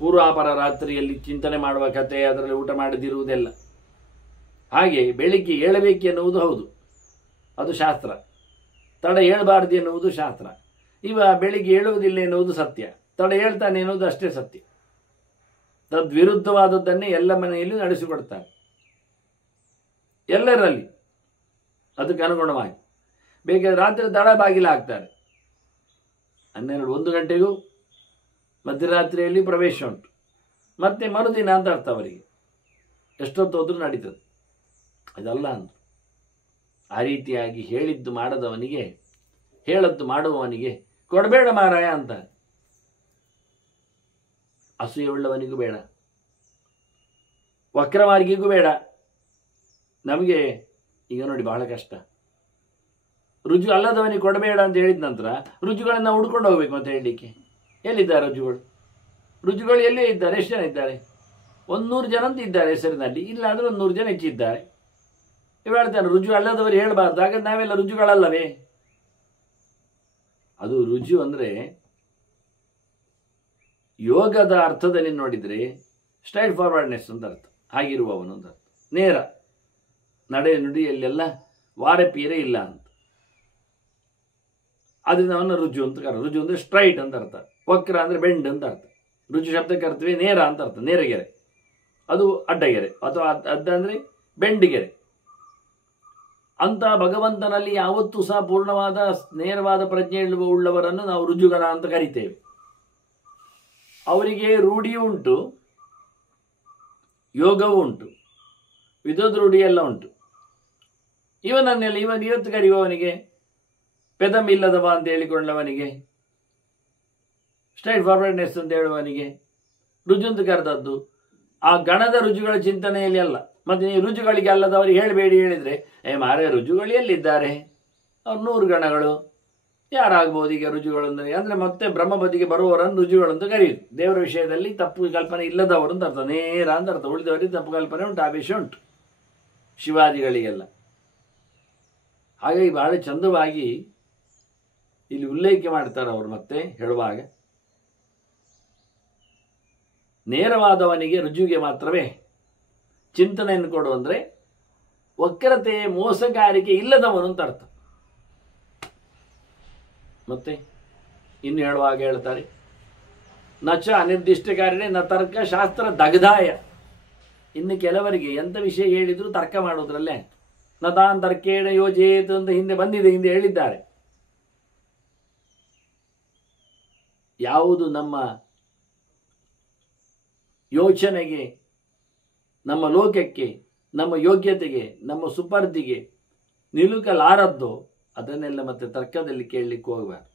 ಪೂರ್ವಾಪರ ರಾತ್ರಿಯಲ್ಲಿ ಚಿಂತನೆ ಮಾಡುವ ಕಥೆ, ಅದರಲ್ಲಿ ಊಟ ಮಾಡದಿರುವುದೆಲ್ಲ. ಹಾಗೆ ಬೆಳಿಗ್ಗೆ ಏಳಬೇಕು ಎನ್ನುವುದು ಹೌದು, ಅದು ಶಾಸ್ತ್ರ. ತಡ ಏಳಬಾರದು ಎನ್ನುವುದು ಶಾಸ್ತ್ರ. ಇವ ಬೆಳಿಗ್ಗೆ ಏಳುವುದಿಲ್ಲ ಎನ್ನುವುದು ಸತ್ಯ, ತಡ ಹೇಳ್ತಾನೆ ಎನ್ನುವುದು ಅಷ್ಟೇ ಸತ್ಯ. ತದ್ವಿರುದ್ಧವಾದದ್ದನ್ನೇ ಎಲ್ಲ ಮನೆಯಲ್ಲಿ ನಡೆಸಿಕೊಡ್ತಾರೆ, ಎಲ್ಲರಲ್ಲಿ. ಅದಕ್ಕೆ ಅನುಗುಣವಾಗಿ ಬೇಕಾದ್ರೆ ರಾತ್ರಿ ತಡ ಬಾಗಿಲ ಹಾಕ್ತಾರೆ. 12-1 ಗಂಟೆಗೂ ಮಧ್ಯರಾತ್ರಿಯಲ್ಲಿ ಪ್ರವೇಶ ಉಂಟು. ಮತ್ತೆ ಮರುದಿನ ಅಂತ ಅರ್ಥ ಅವರಿಗೆ, ಎಷ್ಟೊತ್ತು ಹೋದ್ರೂ ನಡೀತದೆ. ಅದಲ್ಲ ಅಂತ. ಆ ರೀತಿಯಾಗಿ ಹೇಳಿದ್ದು ಮಾಡದವನಿಗೆ, ಹೇಳದ್ದು ಮಾಡುವವನಿಗೆ ಕೊಡಬೇಡ ಮಾರಾಯ ಅಂತಾರೆ. ಅಸೂಯೆಯುಳ್ಳವನಿಗೂ ಬೇಡ, ವಕ್ರಮಾರ್ಗಿಗೂ ಬೇಡ. ನಮಗೆ ಈಗ ನೋಡಿ ಬಹಳ ಕಷ್ಟ. ರುಜು ಅಲ್ಲದವನಿಗೆ ಕೊಡಬೇಡ ಅಂತ ಹೇಳಿದ ನಂತರ ರುಜುಗಳನ್ನು ಹುಡ್ಕೊಂಡು ಹೋಗ್ಬೇಕು ಅಂತ ಹೇಳಲಿಕ್ಕೆ. ಎಲ್ಲಿದ್ದಾರೆ ರುಜುಗಳು? ರುಜುಗಳು ಎಲ್ಲೇ ಇದ್ದಾರೆ? ಎಷ್ಟು ಜನ ಇದ್ದಾರೆ? 100 ಜನ ಅಂತ ಇದ್ದಾರೆ ಹೆಸರಿನಲ್ಲಿ, ಇಲ್ಲಾಂದ್ರೆ 100 ಜನ ಹೆಚ್ಚಿದ್ದಾರೆ. ಇವ ಹೇಳ್ತಾನೆ ರುಜು ಅಲ್ಲದವರು ಹೇಳಬಾರ್ದು, ಹಾಗಾದ್ರೆ ನಾವೆಲ್ಲ ರುಜುಗಳಲ್ಲವೇ? ಅದು ರುಜು ಅಂದ್ರೆ ಯೋಗದ ಅರ್ಥದಲ್ಲಿ ನೋಡಿದ್ರೆ ಸ್ಟ್ರೈಟ್ ಫಾರ್ವರ್ಡ್ನೆಸ್ ಅಂತ ಅರ್ಥ, ಹಾಗಿರುವವನು ಅಂತ ಅರ್ಥ. ನೇರ ನಡೆ ನುಡಿಯಲ್ಲೆಲ್ಲ ವಾರಪೀರೆ ಇಲ್ಲ ಅಂತ. ಆದ್ರಿಂದ ಅವನ ರುಜು ಅಂತ ಕರ. ರುಜು ಅಂದ್ರೆ ಸ್ಟ್ರೈಟ್ ಅಂತ ಅರ್ಥ, ವಕ್ರ ಅಂದ್ರೆ ಬೆಂಡ್ ಅಂತ ಅರ್ಥ. ರುಜು ಶಬ್ದಕ್ಕೆ ಅರ್ಥವೇ ನೇರ ಅಂತ ಅರ್ಥ, ನೇರಗೆರೆ. ಅದು ಅಡ್ಡಗೆರೆ ಅಥವಾ ಅಡ್ಡ ಬೆಂಡಿಗೆರೆ ಅಂತ. ಭಗವಂತನಲ್ಲಿ ಯಾವತ್ತೂ ಸಹ ಪೂರ್ಣವಾದ ನೇರವಾದ ಪ್ರಜ್ಞೆ ಉಳ್ಳವರನ್ನು ನಾವು ರುಜುಗಣ ಅಂತ ಕರಿತೇವೆ. ಅವರಿಗೆ ರೂಢಿಯೂ ಉಂಟು, ಯೋಗವೂ ಉಂಟು, ವಿದ್ಯುತ್ ರೂಢಿ ಎಲ್ಲ ಉಂಟು. ಇವನನ್ನೆಲ್ಲ ಇವತ್ತು ಕರೆಯುವವನಿಗೆ ಪೆದಮಿಲ್ಲದವ ಅಂತ ಹೇಳಿಕೊಂಡವನಿಗೆ, ಸ್ಟ್ರೈಟ್ ಫಾರ್ವರ್ಡ್ನೆಸ್ ಅಂತ ಹೇಳುವವನಿಗೆ ರುಜು ಅಂತ ಕರೆದದ್ದು ಆ ಗಣದ ರುಜುಗಳ ಚಿಂತನೆಯಲ್ಲಿ ಅಲ್ಲ. ಮತ್ತೆ ನೀವು ರುಜುಗಳಿಗೆ ಅಲ್ಲದವರಿಗೆ ಹೇಳಬೇಡಿ ಹೇಳಿದ್ರೆ, ಮಾರೇ ರುಜುಗಳು ಎಲ್ಲಿದ್ದಾರೆ, ಅವ್ರು 100 ಗಣಗಳು, ಯಾರಾಗ್ಬೋದು ಈಗ ರುಜುಗಳು ಅಂದ್ರೆ ಮತ್ತೆ ಬ್ರಹ್ಮಪದಿಗೆ ಬರುವವರನ್ನು ರುಜುಗಳು ಅಂತ ಕರೆಯುದು. ದೇವರ ವಿಷಯದಲ್ಲಿ ತಪ್ಪು ಕಲ್ಪನೆ ಇಲ್ಲದವರು ಅಂತ ಅರ್ಥ, ನೇರ ಅಂತ ಅರ್ಥ. ಉಳಿದವರಿಗೆ ತಪ್ಪು ಕಲ್ಪನೆ ಉಂಟು, ಆವೇಶ ಉಂಟು ಶಿವಾದಿಗಳಿಗೆಲ್ಲ. ಹಾಗಾಗಿ ಬಹಳ ಚಂದವಾಗಿ ಇಲ್ಲಿ ಉಲ್ಲೇಖ ಮಾಡ್ತಾರೆ ಅವರು. ಮತ್ತೆ ಹೇಳುವಾಗ ನೇರವಾದವನಿಗೆ ರುಜುವಿಗೆ ಮಾತ್ರವೇ ಚಿಂತನೆಯನ್ನು ಕೊಡು ಅಂದ್ರೆ ವಕ್ರತೆ ಮೋಸಗಾರಿಕೆ ಇಲ್ಲದವನು ಅಂತ ಅರ್ಥ. ಮತ್ತೆ ಇನ್ನು ಹೇಳುವಾಗ ಹೇಳ್ತಾರೆ, ನಚ ಅನಿರ್ದಿಷ್ಟಕಾರಿಣೆ ನ ತರ್ಕ ಶಾಸ್ತ್ರ ದಗ್ಧಾಯ. ಇನ್ನು ಕೆಲವರಿಗೆ ಎಂಥ ವಿಷಯ ಹೇಳಿದ್ರು ತರ್ಕ ಮಾಡೋದ್ರಲ್ಲೇ ನತಾನ್ ತರ್ಕೇಣ ಯೋಜೇತ್ ಅಂತ ಹಿಂದೆ ಹೇಳಿದ್ದಾರೆ. ಯಾವುದು ನಮ್ಮ ಯೋಚನೆಗೆ, ನಮ್ಮ ಲೋಕಕ್ಕೆ, ನಮ್ಮ ಯೋಗ್ಯತೆಗೆ, ನಮ್ಮ ಸುಪರ್ದಿಗೆ ನಿಲುಕಲಾರದ್ದೋ ಅದನ್ನೆಲ್ಲ ಮತ್ತೆ ತರ್ಕದಲ್ಲಿ ಕೇಳಲಿಕ್ಕೆ ಹೋಗಬಾರ್ದು.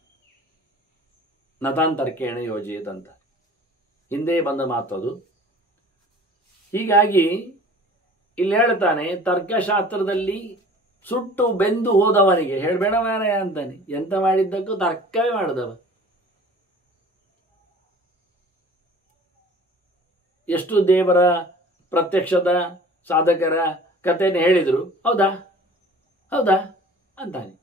ನತಾಂತರ್ಕೇಣ ಯೋಜೇತ್ ಅಂತ ಹಿಂದೆ ಬಂದ ಮಾತದು. ಹೀಗಾಗಿ ಇಲ್ಲಿ ಹೇಳ್ತಾನೆ, ತರ್ಕಶಾಸ್ತ್ರದಲ್ಲಿ ಸುಟ್ಟು ಬೆಂದು ಹೋದವನಿಗೆ ಹೇಳಬೇಡ ಮಾರಾಯ ಅಂತಾನೆ. ಎಂತ ಮಾಡಿದ್ದಕ್ಕೂ ತರ್ಕವೇ ಮಾಡುದವ. ಎಷ್ಟು ದೇವರ ಪ್ರತ್ಯಕ್ಷದ ಸಾಧಕರ ಕಥೆಯನ್ನು ಹೇಳಿದ್ರು, ಹೌದಾ ಹೌದಾ ಅಂತಾನೆ.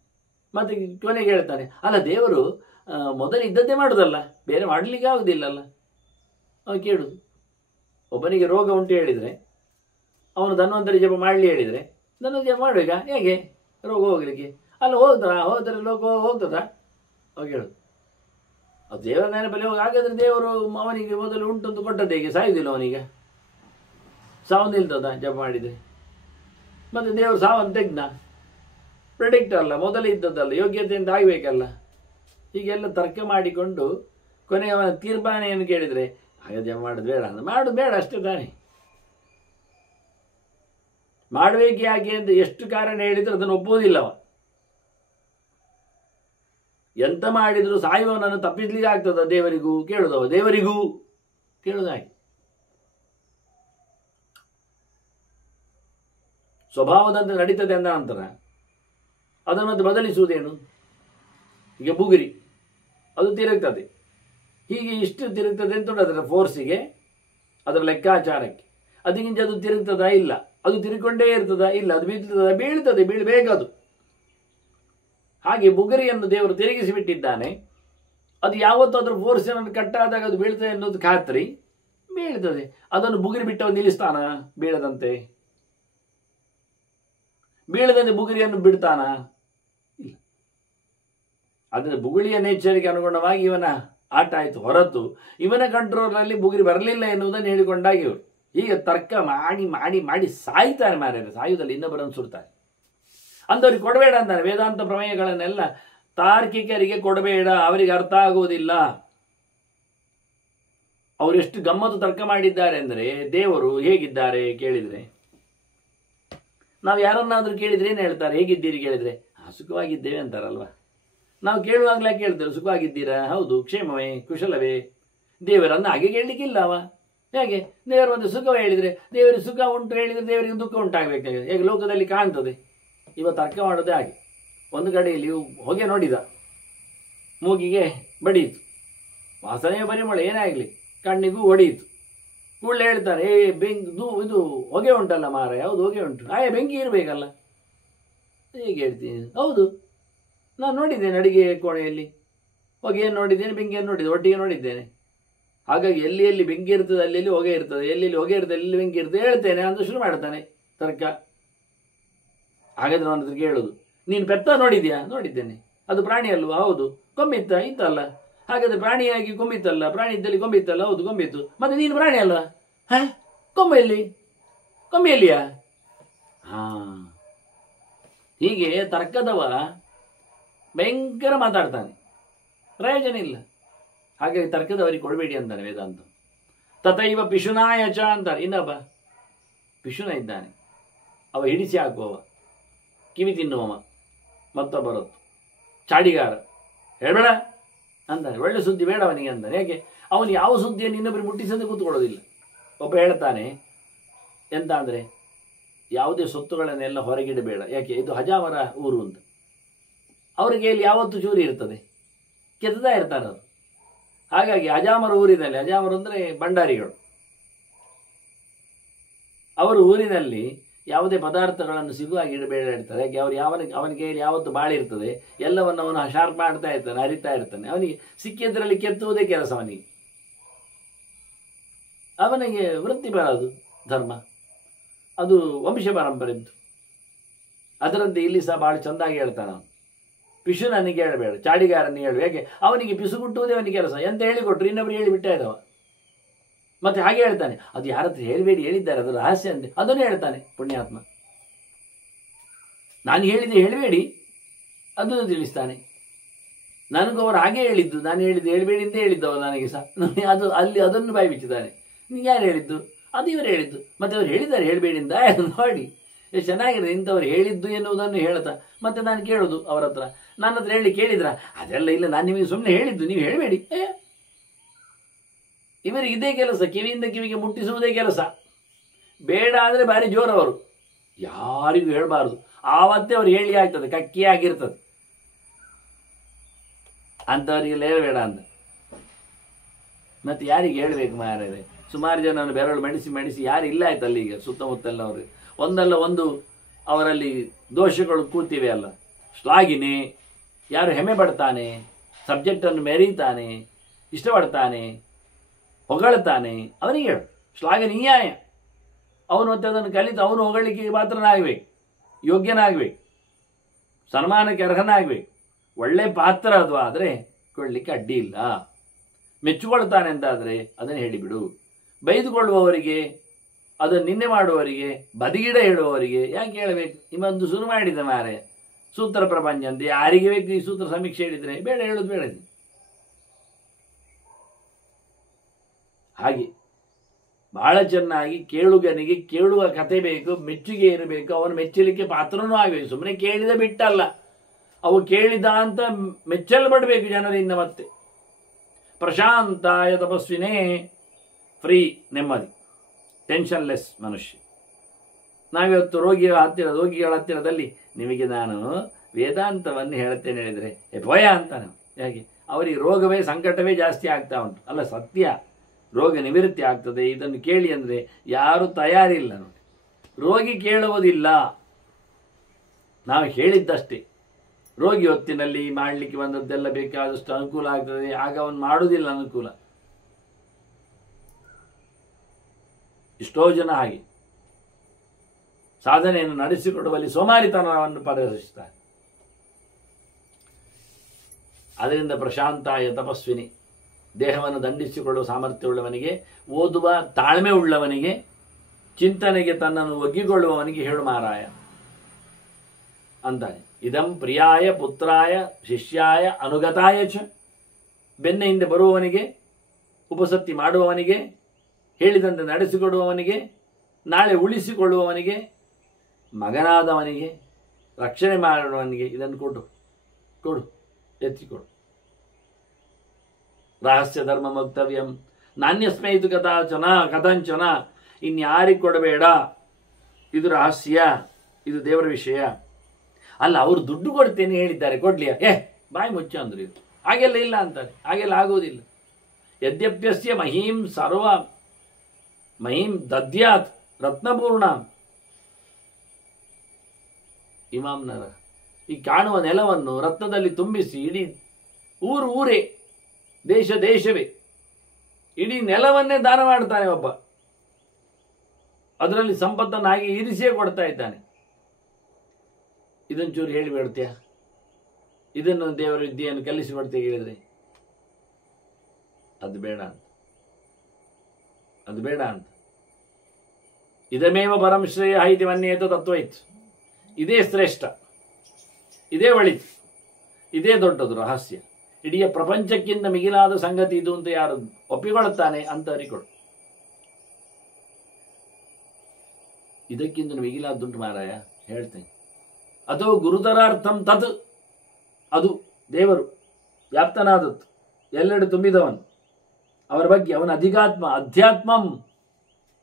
ಮತ್ತೆ ಕೊನೆಗೆ ಹೇಳ್ತಾನೆ, ಅಲ್ಲ ದೇವರು ಮೊದಲು ಇದ್ದದ್ದೇ ಮಾಡುದಲ್ಲ, ಬೇರೆ ಮಾಡಲಿಕ್ಕೆ ಆಗುದಿಲ್ಲಲ್ಲ. ಅವನು ಕೇಳುದು, ಒಬ್ಬನಿಗೆ ರೋಗ ಉಂಟು ಹೇಳಿದರೆ ಅವನು ಧನ್ವಂತರಿ ಜಪ ಮಾಡಲಿ ಹೇಳಿದರೆ ಧನ್ವಂತರಿ ಜಪ ಮಾಡುವಾಗ ಹೇಗೆ ರೋಗ ಹೋಗ್ಲಿಕ್ಕೆ? ಅಲ್ಲ ಹೋದ್ರೆ ರೋಗ ಹೋಗ್ತದ? ಅವಾಗ ಹೇಳುದು, ಅದು ದೇವರ ನೆನಪಲ್ಲಿ ಹೋಗಿ. ಹಾಗಾದ್ರೆ ದೇವರು ಅವನಿಗೆ ಮೊದಲು ಉಂಟಂತ ಕೊಟ್ಟದ್ದು ಹೇಗೆ? ಸಾಯುವುದಿಲ್ಲ ಅವನಿಗೆ? ಸಾವು ನಿಲ್ತದ ಜಪ ಮಾಡಿದರೆ? ಮತ್ತೆ ದೇವರು ಸಾವನ್ನು ತೆಗ್ನ? ಪ್ರೆಡಿಕ್ಟ್ ಅಲ್ಲ, ಮೊದಲೇ ಇದ್ದದ್ದಲ್ಲ, ಯೋಗ್ಯತೆಯಿಂದ ಆಗಬೇಕಲ್ಲ. ಹೀಗೆಲ್ಲ ತರ್ಕ ಮಾಡಿಕೊಂಡು ಕೊನೆಗೆ ಅವನ ತೀರ್ಮಾನೆಯನ್ನು ಕೇಳಿದರೆ ಆಗ ಜಪ ಮಾಡೋದು ಬೇಡ ಅಂತ. ಮಾಡೋದು ಬೇಡ ಅಷ್ಟೇ ತಾನೆ. ಮಾಡಬೇಕು ಯಾಕೆ ಅಂತ ಎಷ್ಟು ಕಾರಣ ಹೇಳಿದ್ರು ಅದನ್ನು ಒಪ್ಪುವುದಿಲ್ಲವ. ಎಂತ ಮಾಡಿದ್ರು ಸಾಯುವವನನ್ನು ತಪ್ಪಿಸ್ಲಿಕ್ಕೆ ಆಗ್ತದ ದೇವರಿಗೂ? ಕೇಳುದವ ದೇವರಿಗೂ ಕೇಳುದಾಗಿ. ಸ್ವಭಾವದಂತೆ ನಡೀತದೆ ಅಂದ ನಂತರ ಅದನ್ನು ಮತ್ತೆ ಬದಲಿಸುವುದೇನು? ಈಗ ಬುಗುರಿ ಅದು ತಿರುಗ್ತದೆ, ಹೀಗೆ ಇಷ್ಟು ತಿರುಗ್ತದೆ ಅಂತ ಅದರ ಫೋರ್ಸಿಗೆ, ಅದರ ಲೆಕ್ಕಾಚಾರಕ್ಕೆ. ಅದಕ್ಕಿಂತ ಅದು ತಿರುಗ್ತದ? ಇಲ್ಲ. ಅದು ತಿರುಗಿಕೊಂಡೇ ಇರ್ತದ? ಇಲ್ಲ. ಅದು ಬೀಳ್ತದೆ, ಬೀಳ್ಬೇಕದು. ಹಾಗೆ ಬುಗುರಿಯನ್ನು ದೇವರು ತಿರುಗಿಸಿ ಬಿಟ್ಟಿದ್ದಾನೆ. ಅದು ಯಾವತ್ತೂ ಅದರ ಫೋರ್ಸಿನನ್ನು ಕಟ್ಟಾದಾಗ ಅದು ಬೀಳ್ತದೆ ಅನ್ನೋದು ಖಾತ್ರಿ, ಬೀಳ್ತದೆ. ಅದನ್ನು ಬುಗುರಿ ಬಿಟ್ಟವ ನಿಲ್ಲಿಸ್ತಾನ? ಬೀಳದಂತೆ. ಬೀಳದಂತೆ ಬುಗುರಿಯನ್ನು ಬಿಡ್ತಾನ? ಇಲ್ಲ. ಅದನ್ನ ಬುಗುಳಿಯ ನೇಚರಿಗೆ ಅನುಗುಣವಾಗಿ ಇವನ ಆಟ ಆಯಿತು ಹೊರತು ಇವನ ಕಂಟ್ರೋಲ್ನಲ್ಲಿ ಬುಗುರಿ ಬರಲಿಲ್ಲ ಎನ್ನುವುದನ್ನು ಹೇಳಿಕೊಂಡಾಗಿ ಇವರು ಈಗ ತರ್ಕ ಮಾಡಿ ಮಾಡಿ ಮಾಡಿ ಸಾಯ್ತಾರೆ. ಮಾರ್ಯಾರೆ, ಸಾಯುವುದಲ್ಲಿ ಇನ್ನೊಬ್ಬರನ್ನು ಸುಡ್ತಾರೆ. ಅಂಥವ್ರಿಗೆ ಕೊಡಬೇಡ ಅಂತಾನೆ. ವೇದಾಂತ ಪ್ರಮೇಯಗಳನ್ನೆಲ್ಲ ತಾರ್ಕಿಕರಿಗೆ ಕೊಡಬೇಡ, ಅವರಿಗೆ ಅರ್ಥ ಆಗುವುದಿಲ್ಲ. ಅವರೆಷ್ಟು ಗಮ್ಮತ್ತು ತರ್ಕ ಮಾಡಿದ್ದಾರೆ ಅಂದರೆ, ದೇವರು ಹೇಗಿದ್ದಾರೆ ಕೇಳಿದರೆ, ನಾವು ಯಾರನ್ನಾದ್ರೂ ಕೇಳಿದ್ರೆ ಏನು ಹೇಳ್ತಾರೆ? ಹೇಗಿದ್ದೀರಿ ಕೇಳಿದ್ರೆ ಸುಖವಾಗಿದ್ದೇವೆ ಅಂತಾರಲ್ವ. ನಾವು ಕೇಳುವಾಗಲೇ ಕೇಳ್ತೇವೆ, ಸುಖವಾಗಿದ್ದೀರಾ? ಹೌದು. ಕ್ಷೇಮವೇ? ಕುಶಲವೇ? ದೇವರನ್ನು ಹಾಗೆ ಕೇಳಲಿಕ್ಕಿಲ್ಲವ. ಹೇಗೆ? ದೇವರು ಒಂದು ಸುಖ ಹೇಳಿದರೆ, ದೇವರಿಗೆ ಸುಖ ಉಂಟು ಹೇಳಿದರೆ ದೇವರಿಗೆ ದುಃಖ ಉಂಟಾಗಬೇಕಾಗಿದೆ. ಹೇಗೆ ಲೋಕದಲ್ಲಿ ಕಾಣ್ತದೆ. ಇವತ್ತು ತರ್ಕ ಮಾಡೋದೇ ಹಾಗೆ. ಒಂದು ಕಡೆಯಲ್ಲಿ ಹೊಗೆ ನೋಡಿದ, ಮೂಗಿಗೆ ಬಡಿಯಿತು, ವಾಸನೆಯ ಪರಿಮಳ ಏನಾಗಲಿ ಕಣ್ಣಿಗೂ ಹೊಡೆಯಿತು. ಕೂಡಲೇ ಹೇಳ್ತಾರೆ, ಇದು ಹೊಗೆ ಉಂಟಲ್ಲ ಮಾರ. ಯಾವುದು ಹೊಗೆ ಉಂಟು? ಬೆಂಕಿ ಇರಬೇಕಲ್ಲ. ಹೇಗೆ ಹೇಳ್ತೀನಿ? ಹೌದು, ನಾನು ನೋಡಿದ್ದೇನೆ ಅಡಿಗೆ ಕೋಣೆಯಲ್ಲಿ ಹೊಗೆಯನ್ನು ನೋಡಿದ್ದೇನೆ, ಬೆಂಕಿಯನ್ನು ನೋಡಿದ್ದೇನೆ, ಒಟ್ಟಿಗೆ ನೋಡಿದ್ದೇನೆ. ಹಾಗಾಗಿ ಎಲ್ಲಿ ಎಲ್ಲಿ ಬೆಂಕಿ ಇರ್ತದೆ ಅಲ್ಲಿ ಹೊಗೆ ಇರ್ತದೆ, ಎಲ್ಲೆಲ್ಲಿ ಹೊಗೆ ಇರ್ತದೆ ಎಲ್ಲಿ ಬೆಂಕಿ ಇರ್ತದೆ ಹೇಳ್ತೇನೆ ಅಂತ ಶುರು ಮಾಡ್ತಾನೆ ತರ್ಕ. ಹಾಗಾದ್ರೆ ನನ್ನ ಹತ್ರ ಕೇಳೋದು, ನೀನು ಪೆತ್ತ ನೋಡಿದ್ಯಾ? ನೋಡಿದ್ದೇನೆ. ಅದು ಪ್ರಾಣಿ ಅಲ್ವಾ? ಹೌದು. ಕೊಂಬಿತ್ತ? ಇತ್ತಲ್ಲ. ಹಾಗಾದ್ರೆ ಪ್ರಾಣಿಯಾಗಿ ಕೊಂಬಿತ್ತಲ್ಲ, ಪ್ರಾಣಿ ಇದ್ದಲ್ಲಿ ಕೊಂಬಿತ್ತಲ್ಲ? ಹೌದು, ಕೊಂಬಿತ್ತು. ಮತ್ತೆ ನೀನು ಪ್ರಾಣಿ ಅಲ್ವಾ? ಹಾ, ಕೊಂಬೆಯಲ್ಲಿ? ಕೊಂಬೆಯಲ್ಲಿಯಾ? ಹಾ, ಹೀಗೆ ತರ್ಕದವ ಭಯಂಕರ ಮಾತಾಡ್ತಾನೆ, ಪ್ರಯೋಜನ ಇಲ್ಲ. ಹಾಗಾಗಿ ತರ್ಕದವರಿಗೆ ಕೊಡಬೇಡಿ ಅಂತಾನೆ ವೇದಾಂತ. ತಥೈವ ಪಿಶುನಾಯಚ ಅಂತಾರೆ. ಇನ್ನೊಬ್ಬ ಪಿಶುನ ಇದ್ದಾನೆ, ಅವ ಹಿಡಿಸಿ ಹಾಕುವವ, ಕಿವಿ ತಿನ್ನುವವ, ಮತ್ತೊಬ್ಬರತ್ತು ಚಾಡಿಗಾರ. ಹೇಳ್ಬೇಡ ಅಂತಾನೆ, ಒಳ್ಳೆ ಸುದ್ದಿ ಬೇಡ ಅವನಿಗೆ ಅಂತಾನೆ. ಯಾಕೆ? ಅವನು ಯಾವ ಸುದ್ದಿಯನ್ನು ಇನ್ನೊಬ್ಬರಿಗೆ ಮುಟ್ಟಿಸದೆ ಕೂತ್ಕೊಳ್ಳೋದಿಲ್ಲ. ಒಬ್ಬ ಹೇಳ್ತಾನೆ ಎಂತ ಅಂದರೆ, ಯಾವುದೇ ಸೊತ್ತುಗಳನ್ನೆಲ್ಲ ಹೊರಗಿಡಬೇಡ. ಯಾಕೆ? ಇದು ಹಜಾಮರ ಊರು ಅಂತ. ಅವರಿಗೆ ಇಲ್ಲಿ ಯಾವತ್ತೂ ಚೂರಿ ಇರ್ತದೆ, ಕೆತ್ತದ ಇರ್ತಾರೆ ಅವರು. ಹಾಗಾಗಿ ಅಜಾಮರ ಊರಿನಲ್ಲಿ, ಅಜಾಮರು ಅಂದರೆ ಭಂಡಾರಿಗಳು, ಅವರು ಊರಿನಲ್ಲಿ ಯಾವುದೇ ಪದಾರ್ಥಗಳನ್ನು ಸಿಗುವಾಗಿ ಇಡಬೇಡ ಇರ್ತಾರೆ. ಯಾಕೆ? ಅವ್ರು ಅವನ ಕೈಯಲ್ಲಿ ಯಾವತ್ತು ಬಾಳಿರ್ತದೆ ಎಲ್ಲವನ್ನು ಅವನು ಶಾರ್ಪ್ ಮಾಡ್ತಾ ಇರ್ತಾನೆ, ಅರಿತಾ ಇರ್ತಾನೆ. ಅವನಿಗೆ ಸಿಕ್ಕಿದ್ರಲ್ಲಿ ಕೆತ್ತುವುದೇ ಕೆಲಸ ಅವನಿಗೆ ವೃತ್ತಿ ಬರೋದು ಧರ್ಮ, ಅದು ವಂಶ ಪರಂಪರೆದ್ದು. ಅದರಂತೆ ಇಲ್ಲಿ ಸಹ ಭಾಳ ಚೆಂದಾಗಿ ಹೇಳ್ತಾನೆ ಅವನು. ಪಿಶುನನಿಗೆ ಹೇಳಬೇಡ, ಚಾಡಿಗಾರನಿಗೆ ಹೇಳು. ಯಾಕೆ? ಅವನಿಗೆ ಪಿಸುಗುಟ್ಟುವುದೇ ಅವನಿಗೆ ಕೆಲಸ. ಎಂತ ಹೇಳಿಕೊಟ್ರು ಇನ್ನೊಬ್ರು ಹೇಳಿಬಿಟ್ಟೆ ಇದ್ದವ. ಮತ್ತೆ ಹಾಗೆ ಹೇಳ್ತಾನೆ, ಅದು ಯಾರ ಹತ್ರ ಹೇಳಬೇಡಿ ಹೇಳಿದ್ದಾರೆ, ಅದು ರಹಸ್ಯ ಅಂತೆ. ಅದನ್ನು ಹೇಳ್ತಾನೆ ಪುಣ್ಯಾತ್ಮ. ನಾನು ಹೇಳಿದೆ ಹೇಳಬೇಡಿ, ಅದನ್ನು ತಿಳಿಸ್ತಾನೆ. ನನಗೂ ಅವರು ಹಾಗೆ ಹೇಳಿದ್ದು, ನಾನು ಹೇಳಿದ್ದು ಹೇಳಬೇಡಿ ಅಂತ ಹೇಳಿದ್ದವ ನನಗೆ ಸಹ. ಅದು ಅಲ್ಲಿ ಅದನ್ನು ಬಾಯಿ ಬಿಚ್ಚಿದ್ದಾನೆ. ನೀವು ಯಾರು ಹೇಳಿದ್ದು? ಅದು ಇವರು ಹೇಳಿದ್ದು. ಮತ್ತೆ ಅವ್ರು ಹೇಳಿದ್ದಾರೆ ಹೇಳಬೇಡಿ ಅಂತ. ನೋಡಿ ಎಷ್ಟು ಚೆನ್ನಾಗಿದೆ. ಇಂಥವ್ರು ಹೇಳಿದ್ದು ಎನ್ನುವುದನ್ನು ಹೇಳ್ತಾ ಮತ್ತೆ ನಾನು ಕೇಳೋದು ಅವರ ಹತ್ರ. ನನ್ನ ಹತ್ರ ಹೇಳಿ ಕೇಳಿದ್ರ? ಅದೆಲ್ಲ ಇಲ್ಲ, ನಾನು ನಿಮಗೆ ಸುಮ್ಮನೆ ಹೇಳಿದ್ದು, ನೀವು ಹೇಳಬೇಡಿ. ಇವರಿಗೆ ಇದೇ ಕೆಲಸ, ಕಿವಿಯಿಂದ ಕಿವಿಗೆ ಮುಟ್ಟಿಸುವುದೇ ಕೆಲಸ. ಬೇಡ ಅಂದರೆ ಭಾರಿ ಜೋರವರು, ಯಾರಿಗೂ ಹೇಳಬಾರ್ದು. ಆವತ್ತೇ ಅವ್ರು ಹೇಳಿ ಆಗ್ತದೆ, ಕಕ್ಕಿ ಆಗಿರ್ತದೆ. ಅಂಥವರಿಗೆಲ್ಲ ಹೇಳಬೇಡ ಅಂತ. ಮತ್ತೆ ಯಾರಿಗೆ ಹೇಳಬೇಕು ಮಾರಾಯರೆ? ಸುಮಾರು ಜನವನ್ನು ಬೆರಳು ಮೆಣಿಸಿ ಯಾರು ಇಲ್ಲ ಆಯ್ತಲ್ಲ ಈಗ ಸುತ್ತಮುತ್ತಲ ಅವರು. ಒಂದಲ್ಲ ಒಂದು ಅವರಲ್ಲಿ ದೋಷಗಳು ಕೂತಿವೆ ಅಲ್ಲ. ಶ್ಲಾಘಿನೆ, ಯಾರು ಹೆಮ್ಮೆ ಪಡ್ತಾನೆ, ಸಬ್ಜೆಕ್ಟನ್ನು ಮೆರೀತಾನೆ, ಇಷ್ಟಪಡ್ತಾನೆ, ಹೊಗಳ್ತಾನೆ, ಅವನಿಗೆ ಹೇಳು ಶ್ಲಾಘನೀಯಾಯ. ಅವನು ಮತ್ತೆ ಅದನ್ನು ಕಲಿತು ಅವನು ಹೊಗಳಿಕೆ ಪಾತ್ರನಾಗಬೇಕು, ಯೋಗ್ಯನಾಗಬೇಕು, ಸನ್ಮಾನಕ್ಕೆ ಅರ್ಹನಾಗಬೇಕು. ಒಳ್ಳೆ ಪಾತ್ರ ಅದು ಆದರೆ ಕೊಡಲಿಕ್ಕೆ ಅಡ್ಡಿ ಇಲ್ಲ. ಮೆಚ್ಚಿಕೊಳ್ತಾನೆ ಅಂತಾದರೆ ಅದನ್ನು ಹೇಳಿಬಿಡು. ಬೈದುಕೊಳ್ಳುವವರಿಗೆ, ಅದನ್ನು ನಿನ್ನೆ ಮಾಡುವವರಿಗೆ, ಬದಿಗಿಡ ಹೇಳುವವರಿಗೆ ಯಾಕೆ ಹೇಳಬೇಕು? ನಿಮ್ಮೊಂದು ಶುರು ಮಾಡಿದ ಮಾರೆ ಸೂತ್ರ ಪ್ರಪಂಚ ಅಂತ. ಯಾರಿಗೆ ಬೇಕು ಈ ಸೂತ್ರ ಸಮೀಕ್ಷೆ ಹೇಳಿದರೆ? ಬೇಡ, ಹೇಳೋದು ಬೇಡ. ಹಾಗೆ ಬಹಳ ಚೆನ್ನಾಗಿ ಕೇಳುಗನಿಗೆ ಕೇಳುವ ಕತೆ ಬೇಕು, ಮೆಚ್ಚುಗೆ ಇರಬೇಕು, ಅವನು ಮೆಚ್ಚಲಿಕ್ಕೆ ಪಾತ್ರನೂ ಆಗಬೇಕು. ಸುಮ್ಮನೆ ಕೇಳಿದ ಬಿಟ್ಟಲ್ಲ, ಅವು ಕೇಳಿದ ಅಂತ ಮೆಚ್ಚಲ್ಪಡಬೇಕು ಜನರಿಂದ. ಮತ್ತೆ ಪ್ರಶಾಂತಾಯ ತಪಸ್ವಿನೇ, ಫ್ರೀ, ನೆಮ್ಮದಿ, ಟೆನ್ಷನ್ಲೆಸ್ ಮನುಷ್ಯ. ನಾವಿವತ್ತು ರೋಗಿಗಳ ಹತ್ತಿರದಲ್ಲಿ ನಿಮಗೆ ನಾನು ವೇದಾಂತವನ್ನು ಹೇಳುತ್ತೇನೆ ಹೇಳಿದರೆ ಭಯ ಅಂತ ನಾವು. ಯಾಕೆ? ಅವರಿಗೆ ರೋಗವೇ ಸಂಕಟವೇ ಜಾಸ್ತಿ ಆಗ್ತಾ ಉಂಟು. ಅಲ್ಲ, ಸತ್ಯ, ರೋಗ ನಿವೃತ್ತಿ ಆಗ್ತದೆ ಇದನ್ನು ಕೇಳಿ ಅಂದರೆ ಯಾರು ತಯಾರಿಲ್ಲ ನೋಡಿ. ರೋಗಿ ಕೇಳುವುದಿಲ್ಲ, ನಾವು ಹೇಳಿದ್ದಷ್ಟೇ. ರೋಗಿ ಹೊತ್ತಿನಲ್ಲಿ ಮಾಡಲಿಕ್ಕೆ ಬಂದದ್ದೆಲ್ಲ ಬೇಕಾದಷ್ಟು ಅನುಕೂಲ ಆಗ್ತದೆ, ಆಗ ಅವನು ಮಾಡುವುದಿಲ್ಲ ಅನುಕೂಲ. ಎಷ್ಟೋ ಜನ ಹಾಗೆ ಸಾಧನೆಯನ್ನು ನಡೆಸಿಕೊಡುವಲ್ಲಿ ಸೋಮಾರಿತನವನ್ನು ಪ್ರದರ್ಶಿಸ್ತಾರೆ. ಅದರಿಂದ ಪ್ರಶಾಂತಾಯ ತಪಸ್ವಿನಿ, ದೇಹವನ್ನು ದಂಡಿಸಿಕೊಳ್ಳುವ ಸಾಮರ್ಥ್ಯವುಳ್ಳವನಿಗೆ, ಓದುವ ತಾಳ್ಮೆ ಉಳ್ಳವನಿಗೆ, ಚಿಂತನೆಗೆ ತನ್ನನ್ನು ಒಗ್ಗಿಕೊಳ್ಳುವವನಿಗೆ ಹೇಳು ಮಾರಾಯ ಅಂತಾನೆ. ಇದಂ ಪ್ರಿಯಾಯ ಪುತ್ರಾಯ ಶಿಷ್ಯಾಯ ಅನುಗತಾಯ ಚ. ಬೆನ್ನ ಹಿಂದೆ ಬರುವವನಿಗೆ, ಉಪಸತ್ತಿ ಮಾಡುವವನಿಗೆ, ಹೇಳಿದಂತೆ ನಡೆಸಿಕೊಡುವವನಿಗೆ, ನಾಳೆ ಉಳಿಸಿಕೊಳ್ಳುವವನಿಗೆ, ಮಗನಾದವನಿಗೆ, ರಕ್ಷಣೆ ಮಾಡುವವನಿಗೆ ಇದನ್ನು ಕೊಡು, ಎತ್ತಿಕೊಡು. ರಹಸ್ಯ ಧರ್ಮ ವಕ್ತವ್ಯಂ ನಾಣ್ಯಸ್ಮೈತು ಕಥಂಚನ. ಇನ್ಯಾರಿಗೆ ಕೊಡಬೇಡ, ಇದು ರಹಸ್ಯ, ಇದು ದೇವರ ವಿಷಯ. ಅಲ್ಲ, ಅವರು ದುಡ್ಡು ಕೊಡ್ತೇನೆ ಹೇಳಿದ್ದಾರೆ, ಕೊಡ್ಲಿಯಾ? ಬಾಯಿ ಮುಚ್ಚ ಅಂದ್ರು ಇವರು. ಹಾಗೆಲ್ಲ ಇಲ್ಲ ಅಂತಾರೆ, ಹಾಗೆಲ್ಲ ಆಗುವುದಿಲ್ಲ. ಯದ್ಯಪ್ಯಸ್ಯ ಮಹೀಂ ದದ್ಯಾತ್ ರತ್ನಪೂರ್ಣ. ಇಮಾಮ್ನರ ಈ ಕಾಣುವ ನೆಲವನ್ನು ರತ್ನದಲ್ಲಿ ತುಂಬಿಸಿ ಇಡೀ ಊರೇ ದೇಶವೇ ಇಡೀ ನೆಲವನ್ನೇ ದಾನ ಮಾಡ್ತಾನೆ ಒಬ್ಬ. ಅದರಲ್ಲಿ ಸಂಪತ್ತನ್ನು ಹಾಗೆ ಇರಿಸಿಯೇ ಕೊಡ್ತಾ ಇದ್ದಾನೆ. ಇದೊಂಚೂರು ಹೇಳಿಬಿಡ್ತೀಯ, ಇದನ್ನು ದೇವರ ವಿದ್ಯೆಯನ್ನು ಕಲಿಸಿಕೊಡ್ತೀಯ ಹೇಳಿದ್ರೆ ಅದು ಬೇಡ ಅಂತ. ಇದಮೇವ ಪರಂ ಶ್ರೇಯ ಇತಿ ಮನ್ಯೇತ ತತ್ವ ಇತ್ತು. ಇದೇ ಶ್ರೇಷ್ಠ, ಇದೇ ಒಳಿತು, ಇದೇ ದೊಡ್ಡದು ರಹಸ್ಯ. ಇಡೀ ಪ್ರಪಂಚಕ್ಕಿಂತ ಮಿಗಿಲಾದ ಸಂಗತಿ ಇದು ಅಂತ ಯಾರು ಒಪ್ಪಿಕೊಳ್ಳುತ್ತಾನೆ ಅಂತ ಅರಿಕೊಡು. ಇದಕ್ಕಿಂತ ಮಿಗಿಲಾದ್ದುಂಟು ಮಾರಾಯ, ಹೇಳ್ತೇನೆ. ಅಥವಾ ಗುರುತರಾರ್ಥಂ ತತ್, ಅದು ದೇವರು ವ್ಯಾಪ್ತನಾದದ್ದು, ಎಲ್ಲೆಡೆ ತುಂಬಿದವನು, ಅವರ ಬಗ್ಗೆ ಅವನ ಅಧ್ಯಾತ್ಮಂ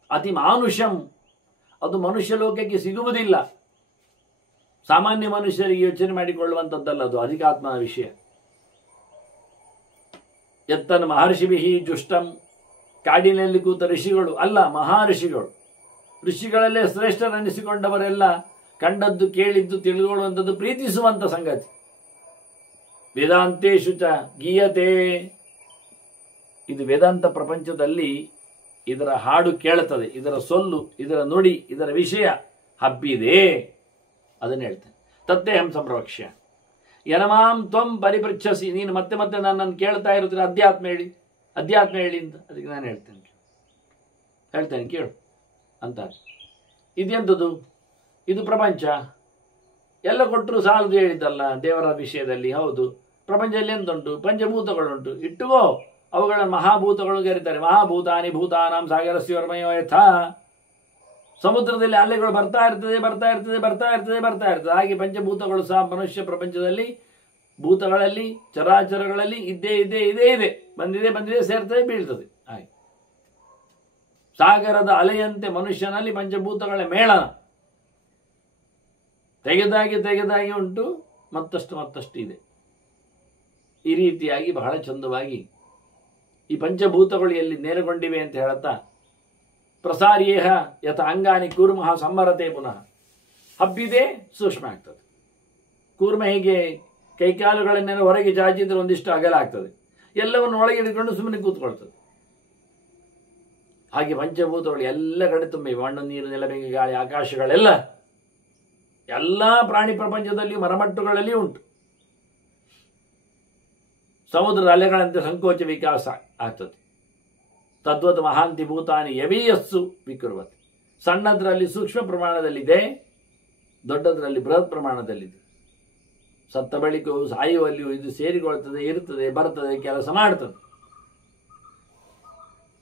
ಅತಿ ಮಾನುಷಂ, ಅದು ಮನುಷ್ಯ ಲೋಕಕ್ಕೆ ಸಿಗುವುದಿಲ್ಲ. ಸಾಮಾನ್ಯ ಮನುಷ್ಯರಿಗೆ ಯೋಚನೆ ಮಾಡಿಕೊಳ್ಳುವಂಥದ್ದಲ್ಲ, ಅದು ಅಧಿಕಾತ್ಮನ ವಿಷಯ. ಎತ್ತನ ಮಹರ್ಷಿಭಿಹಿ ಜುಷ್ಟಂ, ಕಾಡಿನಲ್ಲಿ ಕೂತ ಋಷಿಗಳು ಅಲ್ಲ, ಮಹಾಋಷಿಗಳು. ಋಷಿಗಳಲ್ಲೇ ಶ್ರೇಷ್ಠರೆನಿಸಿಕೊಂಡವರೆಲ್ಲ ಕಂಡದ್ದು ಕೇಳಿದ್ದು ತಿಳಿದುಕೊಳ್ಳುವಂಥದ್ದು ಪ್ರೀತಿಸುವಂಥ ಸಂಗತಿ. ವೇದಾಂತೇಶು ಚ ಗೀಯತೆ, ಇದು ವೇದಾಂತ ಪ್ರಪಂಚದಲ್ಲಿ ಇದರ ಹಾಡು ಕೇಳುತ್ತದೆ, ಇದರ ಸೊಲ್ಲು, ಇದರ ನುಡಿ, ಇದರ ವಿಷಯ ಹಬ್ಬಿದೆ. ಅದನ್ನು ಹೇಳ್ತೇನೆ. ತತ್ತೇಹಂ ಸಂಪ್ರವಕ್ಷ್ಯ ಯನಮಾಂ ತ್ವಂ ಪರಿಪೃಚ್ಛಸಿ, ನೀನು ಮತ್ತೆ ಮತ್ತೆ ನನ್ನನ್ನು ಕೇಳ್ತಾ ಇರುತ್ತೀರ ಅಧ್ಯಾತ್ಮ ಹೇಳಿ ಅಂತ. ಅದಕ್ಕೆ ನಾನು ಹೇಳ್ತೇನೆ ಕೇಳು ಅಂತ. ಇದೆಂಥದ್ದು? ಇದು ಪ್ರಪಂಚ, ಎಲ್ಲ ಕೊಟ್ಟರು ಸಾಲದು ಹೇಳಿದ್ದಲ್ಲ ದೇವರ ವಿಷಯದಲ್ಲಿ. ಹೌದು, ಪ್ರಪಂಚದಲ್ಲಿ ಎಂತುಂಟು? ಪಂಚಭೂತಗಳುಂಟು, ಇಟ್ಟುಕೋ. ಅವುಗಳನ್ನು ಮಹಾಭೂತಗಳು ಕರೀತಾರೆ. ಮಹಾಭೂತಾನಿ ಭೂತಾನಾಂ ಸಾಗರಸ್ಯವರ್ಮಯೋ ಯಥಾ. ಸಮುದ್ರದಲ್ಲಿ ಅಲೆಗಳು ಬರ್ತಾ ಇರ್ತದೆ. ಹಾಗೆ ಪಂಚಭೂತಗಳು ಸಹ ಮನುಷ್ಯ ಪ್ರಪಂಚದಲ್ಲಿ, ಭೂತಗಳಲ್ಲಿ, ಚರಾಚರಗಳಲ್ಲಿ ಇದೆ. ಬಂದಿದೆ, ಸೇರ್ತದೆ, ಬೀಳ್ತದೆ. ಹಾಗೆ ಸಾಗರದ ಅಲೆಯಂತೆ ಮನುಷ್ಯನಲ್ಲಿ ಪಂಚಭೂತಗಳ ಮೇಳನ ತೆಗೆದಾಗಿ ಉಂಟು, ಮತ್ತಷ್ಟು ಇದೆ. ಈ ರೀತಿಯಾಗಿ ಬಹಳ ಚಂದವಾಗಿ ಈ ಪಂಚಭೂತಗಳು ಎಲ್ಲಿ ನೇರಗೊಂಡಿವೆ ಅಂತ ಹೇಳುತ್ತಾ, ಪ್ರಸಾರ್ಯೇಹ ಯಥ ಅಂಗಾನಿ ಕೂರ್ಮಃ ಸಂವರತೆ ಪುನಃ, ಹಬ್ಬಿದೆ ಸೂಕ್ಷ್ಮ ಆಗ್ತದೆ. ಕೂರ್ಮ ಹೇಗೆ ಕೈಕಾಲುಗಳನ್ನೆಲ್ಲ ಹೊರಗೆ ಚಾಚಿದ್ರೆ ಒಂದಿಷ್ಟು ಅಗಲ ಆಗ್ತದೆ, ಎಲ್ಲವನ್ನು ಒಳಗೆ ಹಿಡ್ಕೊಂಡು ಸುಮ್ಮನೆ ಕೂತ್ಕೊಳ್ತದೆ. ಹಾಗೆ ಪಂಚಭೂತಗಳು ಎಲ್ಲ ಕಡೆ ತುಂಬಿವೆ. ಮಣ್ಣು, ನೀರು, ನೆಲ, ಬೆಂಕಿ, ಗಾಳಿ, ಆಕಾಶಗಳೆಲ್ಲ ಎಲ್ಲ ಪ್ರಾಣಿ ಪ್ರಪಂಚದಲ್ಲಿ ಮರಮಟ್ಟುಗಳಲ್ಲಿ ಉಂಟು. ಸಮುದ್ರದ ಅಲೆಗಳಂತೆ ಸಂಕೋಚ ವಿಕಾಸ ಆಗ್ತದೆ. ತದ್ವತ್ ಮಹಾಂತಿ ಭೂತಾನಿ ಯವೀಯಸ್ಸು ವಿಕುರ್ವತಿ. ಸಣ್ಣದ್ರಲ್ಲಿ ಸೂಕ್ಷ್ಮ ಪ್ರಮಾಣದಲ್ಲಿದೆ, ದೊಡ್ಡದ್ರಲ್ಲಿ ಬೃಹತ್ ಪ್ರಮಾಣದಲ್ಲಿದೆ. ಸತ್ತ ಬಳಿಕವೂ ಸಾಯುವಲ್ಲಿಯೂ ಇದು ಸೇರಿಕೊಳ್ತದೆ, ಇರ್ತದೆ, ಬರ್ತದೆ, ಕೆಲಸ ಮಾಡ್ತದೆ.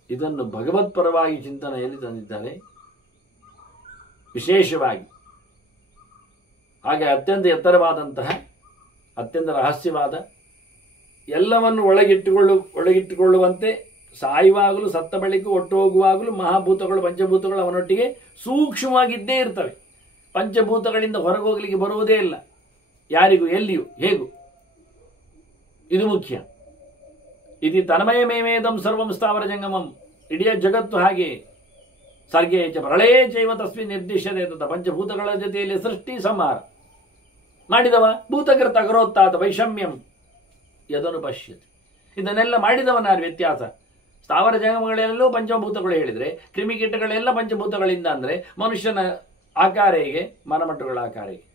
ಇದನ್ನು ಭಗವತ್ಪರವಾಗಿ ಚಿಂತನೆಯಲ್ಲಿ ತಂದಿದ್ದಾರೆ ವಿಶೇಷವಾಗಿ. ಹಾಗೆ ಅತ್ಯಂತ ಎತ್ತರವಾದಂತಹ, ಅತ್ಯಂತ ರಹಸ್ಯವಾದ, ಎಲ್ಲವನ್ನು ಒಳಗಿಟ್ಟುಕೊಳ್ಳುವಂತೆ, ಸಾಯುವಾಗಲೂ ಸತ್ತ ಬಳಿಕ ಒಟ್ಟು ಹೋಗುವಾಗಲೂ ಮಹಾಭೂತಗಳು, ಪಂಚಭೂತಗಳು ಅವನೊಟ್ಟಿಗೆ ಸೂಕ್ಷ್ಮವಾಗಿದ್ದೇ ಇರ್ತವೆ. ಪಂಚಭೂತಗಳಿಂದ ಹೊರಗೆ ಹೋಗ್ಲಿಕ್ಕೆ ಬರುವುದೇ ಇಲ್ಲ, ಯಾರಿಗೂ, ಎಲ್ಲಿಯೂ, ಹೇಗೂ. ಇದು ಮುಖ್ಯ. ಇದು ತನ್ಮಯಮೇವೇದಂ ಸರ್ವಂ ಸ್ಥಾವರ ಜಂಗಮಂ. ಇಡೀ ಜಗತ್ತು ಹಾಗೆ. ಸರ್ಗೇ ಚ ಪ್ರಳಯೇ ಚೈವ ತಸ್ಮಿನ್ ನಿರ್ದಿಶ್ಯತೆ ತತ. ಪಂಚಭೂತಗಳ ಜೊತೆಯಲ್ಲಿ ಸೃಷ್ಟಿ ಸಂಹಾರ ಮಾಡಿದವ ಭೂತಕೃತ ಅಗರೋತ್ತಾತ ವೈಷಮ್ಯಂ ಯದನು ಪಶ್ಯತಿ. ಇದನ್ನೆಲ್ಲ ಮಾಡಿದವನಾರು ವ್ಯತ್ಯಾಸ. ಸ್ಥಾವರ ಜಂಗಮಗಳೆಲ್ಲೂ ಪಂಚಭೂತಗಳು ಹೇಳಿದರೆ, ಕ್ರಿಮಿಕೀಟಗಳೆಲ್ಲ ಪಂಚಭೂತಗಳಿಂದ ಅಂದರೆ ಮನುಷ್ಯನ ಆಕಾರ ಹೇಗೆ? ಮರಮಟ್ಟುಗಳ ಆಕಾರ ಹೇಗೆ?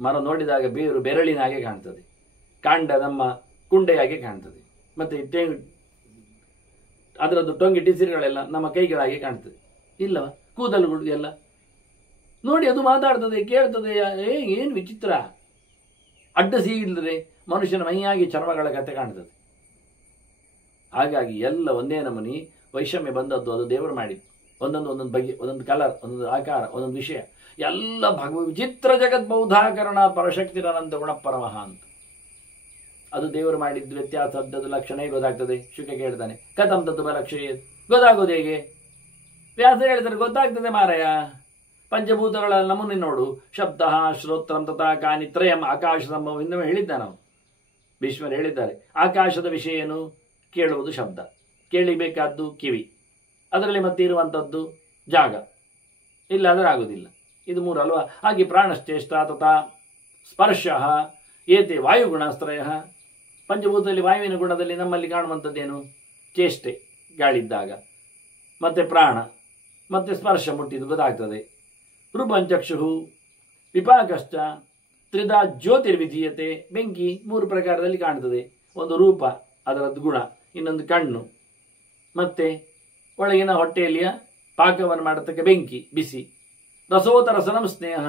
ಮರ ನೋಡಿದಾಗ ಬೇರು ಬೆರಳಿನ ಹಾಗೆ ಕಾಣ್ತದೆ, ಕಾಂಡ ನಮ್ಮ ಕುಂಡೆಯಾಗೆ ಕಾಣ್ತದೆ, ಮತ್ತೆ ಅದರದ್ದು ಟೊಂಗಿ ಟಿಸಿರುಗಳೆಲ್ಲ ನಮ್ಮ ಕೈಗಳಾಗೆ ಕಾಣ್ತದೆ. ಇಲ್ಲವ? ಕೂದಲುಗಳು ಎಲ್ಲ ನೋಡಿ ಅದು ಮಾತಾಡ್ತದೆ, ಕೇಳ್ತದೆ. ಏನು ವಿಚಿತ್ರ! ಅಡ್ಡ ಸಿಗಿಲ್ಲದೆ ಮನುಷ್ಯನ ಮೈಯಾಗಿ ಚರ್ಮಗಳ ಕತೆ ಕಾಣ್ತದೆ. ಹಾಗಾಗಿ ಎಲ್ಲ ಒಂದೇ ನಮೂನಿ ವೈಷಮ್ಯ ಬಂದದ್ದು, ಅದು ದೇವರು ಮಾಡಿ. ಒಂದೊಂದು ಬಗೆ, ಒಂದೊಂದು ಕಲರ್, ಒಂದೊಂದು ಆಕಾರ, ಒಂದೊಂದು ವಿಷಯ, ಎಲ್ಲ ವಿಚಿತ್ರ ಜಗತ್ ಬೌಧಾಕರಣ ಪರಶಕ್ತಿರನಂತ ಗುಣಪರಮಃ ಅಂತ. ಅದು ದೇವರು ಮಾಡಿದ್ದು ವ್ಯತ್ಯಾಸದ್ದು ಲಕ್ಷಣ ಗೊತ್ತಾಗ್ತದೆ. ಶುಕ ಕೇಳ್ತಾನೆ, ಕಥಂ ತದ್ದು ಬಲಕ್ಷಯ, ಗೊತ್ತಾಗೋದು ಹೇಗೆ? ವ್ಯಾಸ ಹೇಳ್ತಾರೆ, ಗೊತ್ತಾಗ್ತದೆ ಮಾರಾಯ. ಪಂಚಭೂತಗಳ ನಮೂನೆ ನೋಡು. ಶಬ್ದ ಶ್ರೋತ್ರಂ ತಥಾ ಕಾನಿ ತ್ರಯಂ ಆಕಾಶ ಸಂಭವ. ಇನ್ನೊಮ್ಮೆ ಹೇಳಿದ್ದ ನಾವು, ಭೀಷ್ಮರು ಹೇಳಿದ್ದಾರೆ. ಆಕಾಶದ ವಿಷಯ ಏನು? ಕೇಳುವುದು ಶಬ್ದ, ಕೇಳಿಬೇಕಾದ್ದು ಕಿವಿ, ಅದರಲ್ಲಿ ಮತ್ತೆ ಇರುವಂಥದ್ದು ಜಾಗ, ಇಲ್ಲಾದರೆ ಆಗುವುದಿಲ್ಲ. ಇದು 3 ಅಲ್ವಾ. ಹಾಗೆ ಪ್ರಾಣಶ್ಚೇಷ್ಟ ತಥಾ ಸ್ಪರ್ಶ ಏತೆ ವಾಯುಗುಣಾಸ್ತ್ರಯ. ಪಂಚಭೂತದಲ್ಲಿ ವಾಯುವಿನ ಗುಣದಲ್ಲಿ ನಮ್ಮಲ್ಲಿ ಕಾಣುವಂಥದ್ದೇನು? ಚೇಷ್ಟೆ, ಗಾಳಿದ್ದಾಗ, ಮತ್ತೆ ಪ್ರಾಣ, ಮತ್ತೆ ಸ್ಪರ್ಶ, ಮುಟ್ಟಿದ್ದು ಗೊತ್ತಾಗ್ತದೆ. ರೂಪಂಚಕ್ಷು ವಿಪಾಕಶ್ಚ ತ್ರಿಧಾ ಜ್ಯೋತಿರ್ವಿಧೀಯತೆ. ಬೆಂಕಿ 3 ಪ್ರಕಾರದಲ್ಲಿ ಕಾಣ್ತದೆ. ಒಂದು ರೂಪ, ಅದರದ್ದು ಗುಣ, ಇನ್ನೊಂದು ಕಣ್ಣು, ಮತ್ತೆ ಒಳಗಿನ ಹೊಟ್ಟೆಯಲ್ಲಿಯ ಪಾಕವನ್ನು ಮಾಡತಕ್ಕ ಬೆಂಕಿ, ಬಿಸಿ. ರಸೋತರಸನಂ ಸ್ನೇಹ,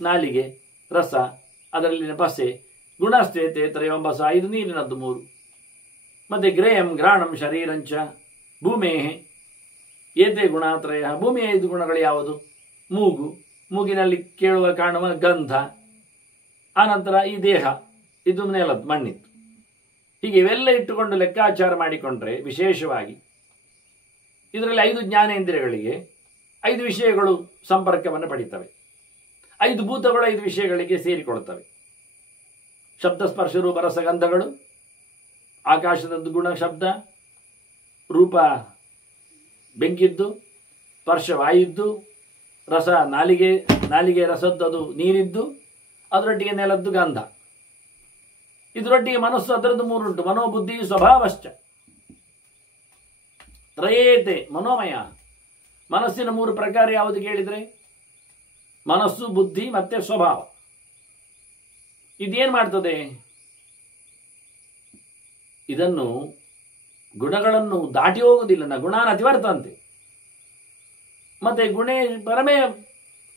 ನಾಲಿಗೆ, ರಸ, ಅದರಲ್ಲಿನ ಪಸೆ. ಗುಣಸ್ಥೇತೆ ತ್ರಯೋಂಬಸ, 5 ನೀರಿನದ್ದು 3. ಮತ್ತೆ ಗ್ರೇಯಂ ಗ್ರಾಣಂ ಶರೀರಂಚ ಭೂಮೇ ಏತೆ ಗುಣಾತ್ರಯ. ಭೂಮಿಯ 5 ಗುಣಗಳು ಯಾವುದು? ಮೂಗು, ಮೂಗಿನಲ್ಲಿ ಕೇಳುವ ಕಾಣುವ ಗಂಧ, ಆನಂತರ ಈ ದೇಹ, ಇದು ನೆಲದ್ದು, ಮಣ್ಣಿತ್ತು. ಹೀಗೆ ಇವೆಲ್ಲ ಇಟ್ಟುಕೊಂಡು ಲೆಕ್ಕಾಚಾರ ಮಾಡಿಕೊಂಡ್ರೆ ವಿಶೇಷವಾಗಿ ಇದರಲ್ಲಿ 5 ಜ್ಞಾನೇಂದ್ರಿಯಗಳಿಗೆ 5 ವಿಷಯಗಳು ಸಂಪರ್ಕವನ್ನು ಪಡಿತವೆ. 5 ಭೂತಗಳು 5 ವಿಷಯಗಳಿಗೆ ಸೇರಿಕೊಳ್ತವೆ. ಶಬ್ದ, ಸ್ಪರ್ಶ, ರೂಪ, ರಸಗಂಧಗಳು, ಆಕಾಶದದ್ದು ಗುಣ ಶಬ್ದ, ರೂಪ ಬೆಂಕಿದ್ದು, ಸ್ಪರ್ಶ ವಾಯಿದ್ದು, ರಸ ನಾಲಿಗೆ ರಸದ್ದು, ಅದು ನೀರಿದ್ದು, ಅದರೊಟ್ಟಿಗೆ ನೆಲದ್ದು ಗಂಧ. ಇದರೊಟ್ಟಿಗೆ ಮನಸ್ಸು, ಅದರದ್ದು 3 ಉಂಟು. ಮನೋಬುದ್ಧಿ ಸ್ವಭಾವಶ್ಚ ತ್ರಯೇತೆ ಮನೋಮಯ. ಮನಸ್ಸಿನ 3 ಪ್ರಕಾರ ಯಾವುದು ಕೇಳಿದರೆ ಮನಸ್ಸು, ಬುದ್ಧಿ ಮತ್ತೆ ಸ್ವಭಾವ. ಇದೇನು ಮಾಡ್ತದೆ? ಇದನ್ನು ಗುಣಗಳನ್ನು ದಾಟಿ ಹೋಗುವುದಿಲ್ಲ. ಗುಣಾನ ಅತಿವರ್ತಂತೆ. ಮತ್ತೆ ಗುಣೇ ಪರಮೇ,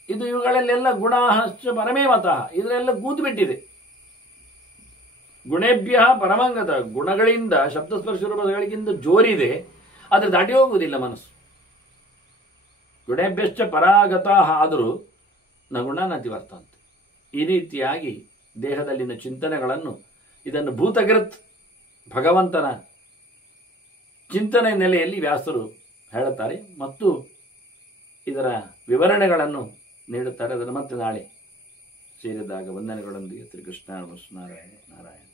ಇದು ಇವುಗಳಲ್ಲೆಲ್ಲ ಗುಣಶ್ಚ ಪರಮೇ ಮತಃ, ಇದರೆಲ್ಲ ಕೂತು ಬಿಟ್ಟಿದೆ. ಗುಣೇಭ್ಯ ಪರಮಂಗತ, ಗುಣಗಳಿಂದ ಶಬ್ದಸ್ಪರ್ಶ ರೂಪಗಳಿಗಿಂತ ಜೋರಿದೆ, ಆದರೆ ದಾಟಿ ಹೋಗುವುದಿಲ್ಲ ಮನಸ್ಸು. ಗುಣೇಭ್ಯಶ್ಚ ಪರಾಗತ, ಆದರೂ ನ ಗುಣ ನತಿವರ್ತಂತೆ. ಈ ರೀತಿಯಾಗಿ ದೇಹದಲ್ಲಿನ ಚಿಂತನೆಗಳನ್ನು, ಇದನ್ನು ಭೂತಕೃತ್ ಭಗವಂತನ ಚಿಂತನೆ ನೆಲೆಯಲ್ಲಿ ವ್ಯಾಸರು ಹೇಳುತ್ತಾರೆ ಮತ್ತು ಇದರ ವಿವರಣೆಗಳನ್ನು ನೀಡುತ್ತಾರೆ. ಅದನ್ನು ಮತ್ತೆ ನಾಳೆ ಸೇರಿದಾಗ ವಂದನೆಗಳೊಂದಿಗೆ ಶ್ರೀಕೃಷ್ಣ ನಾರಾಯಣ ನಾರಾಯಣ.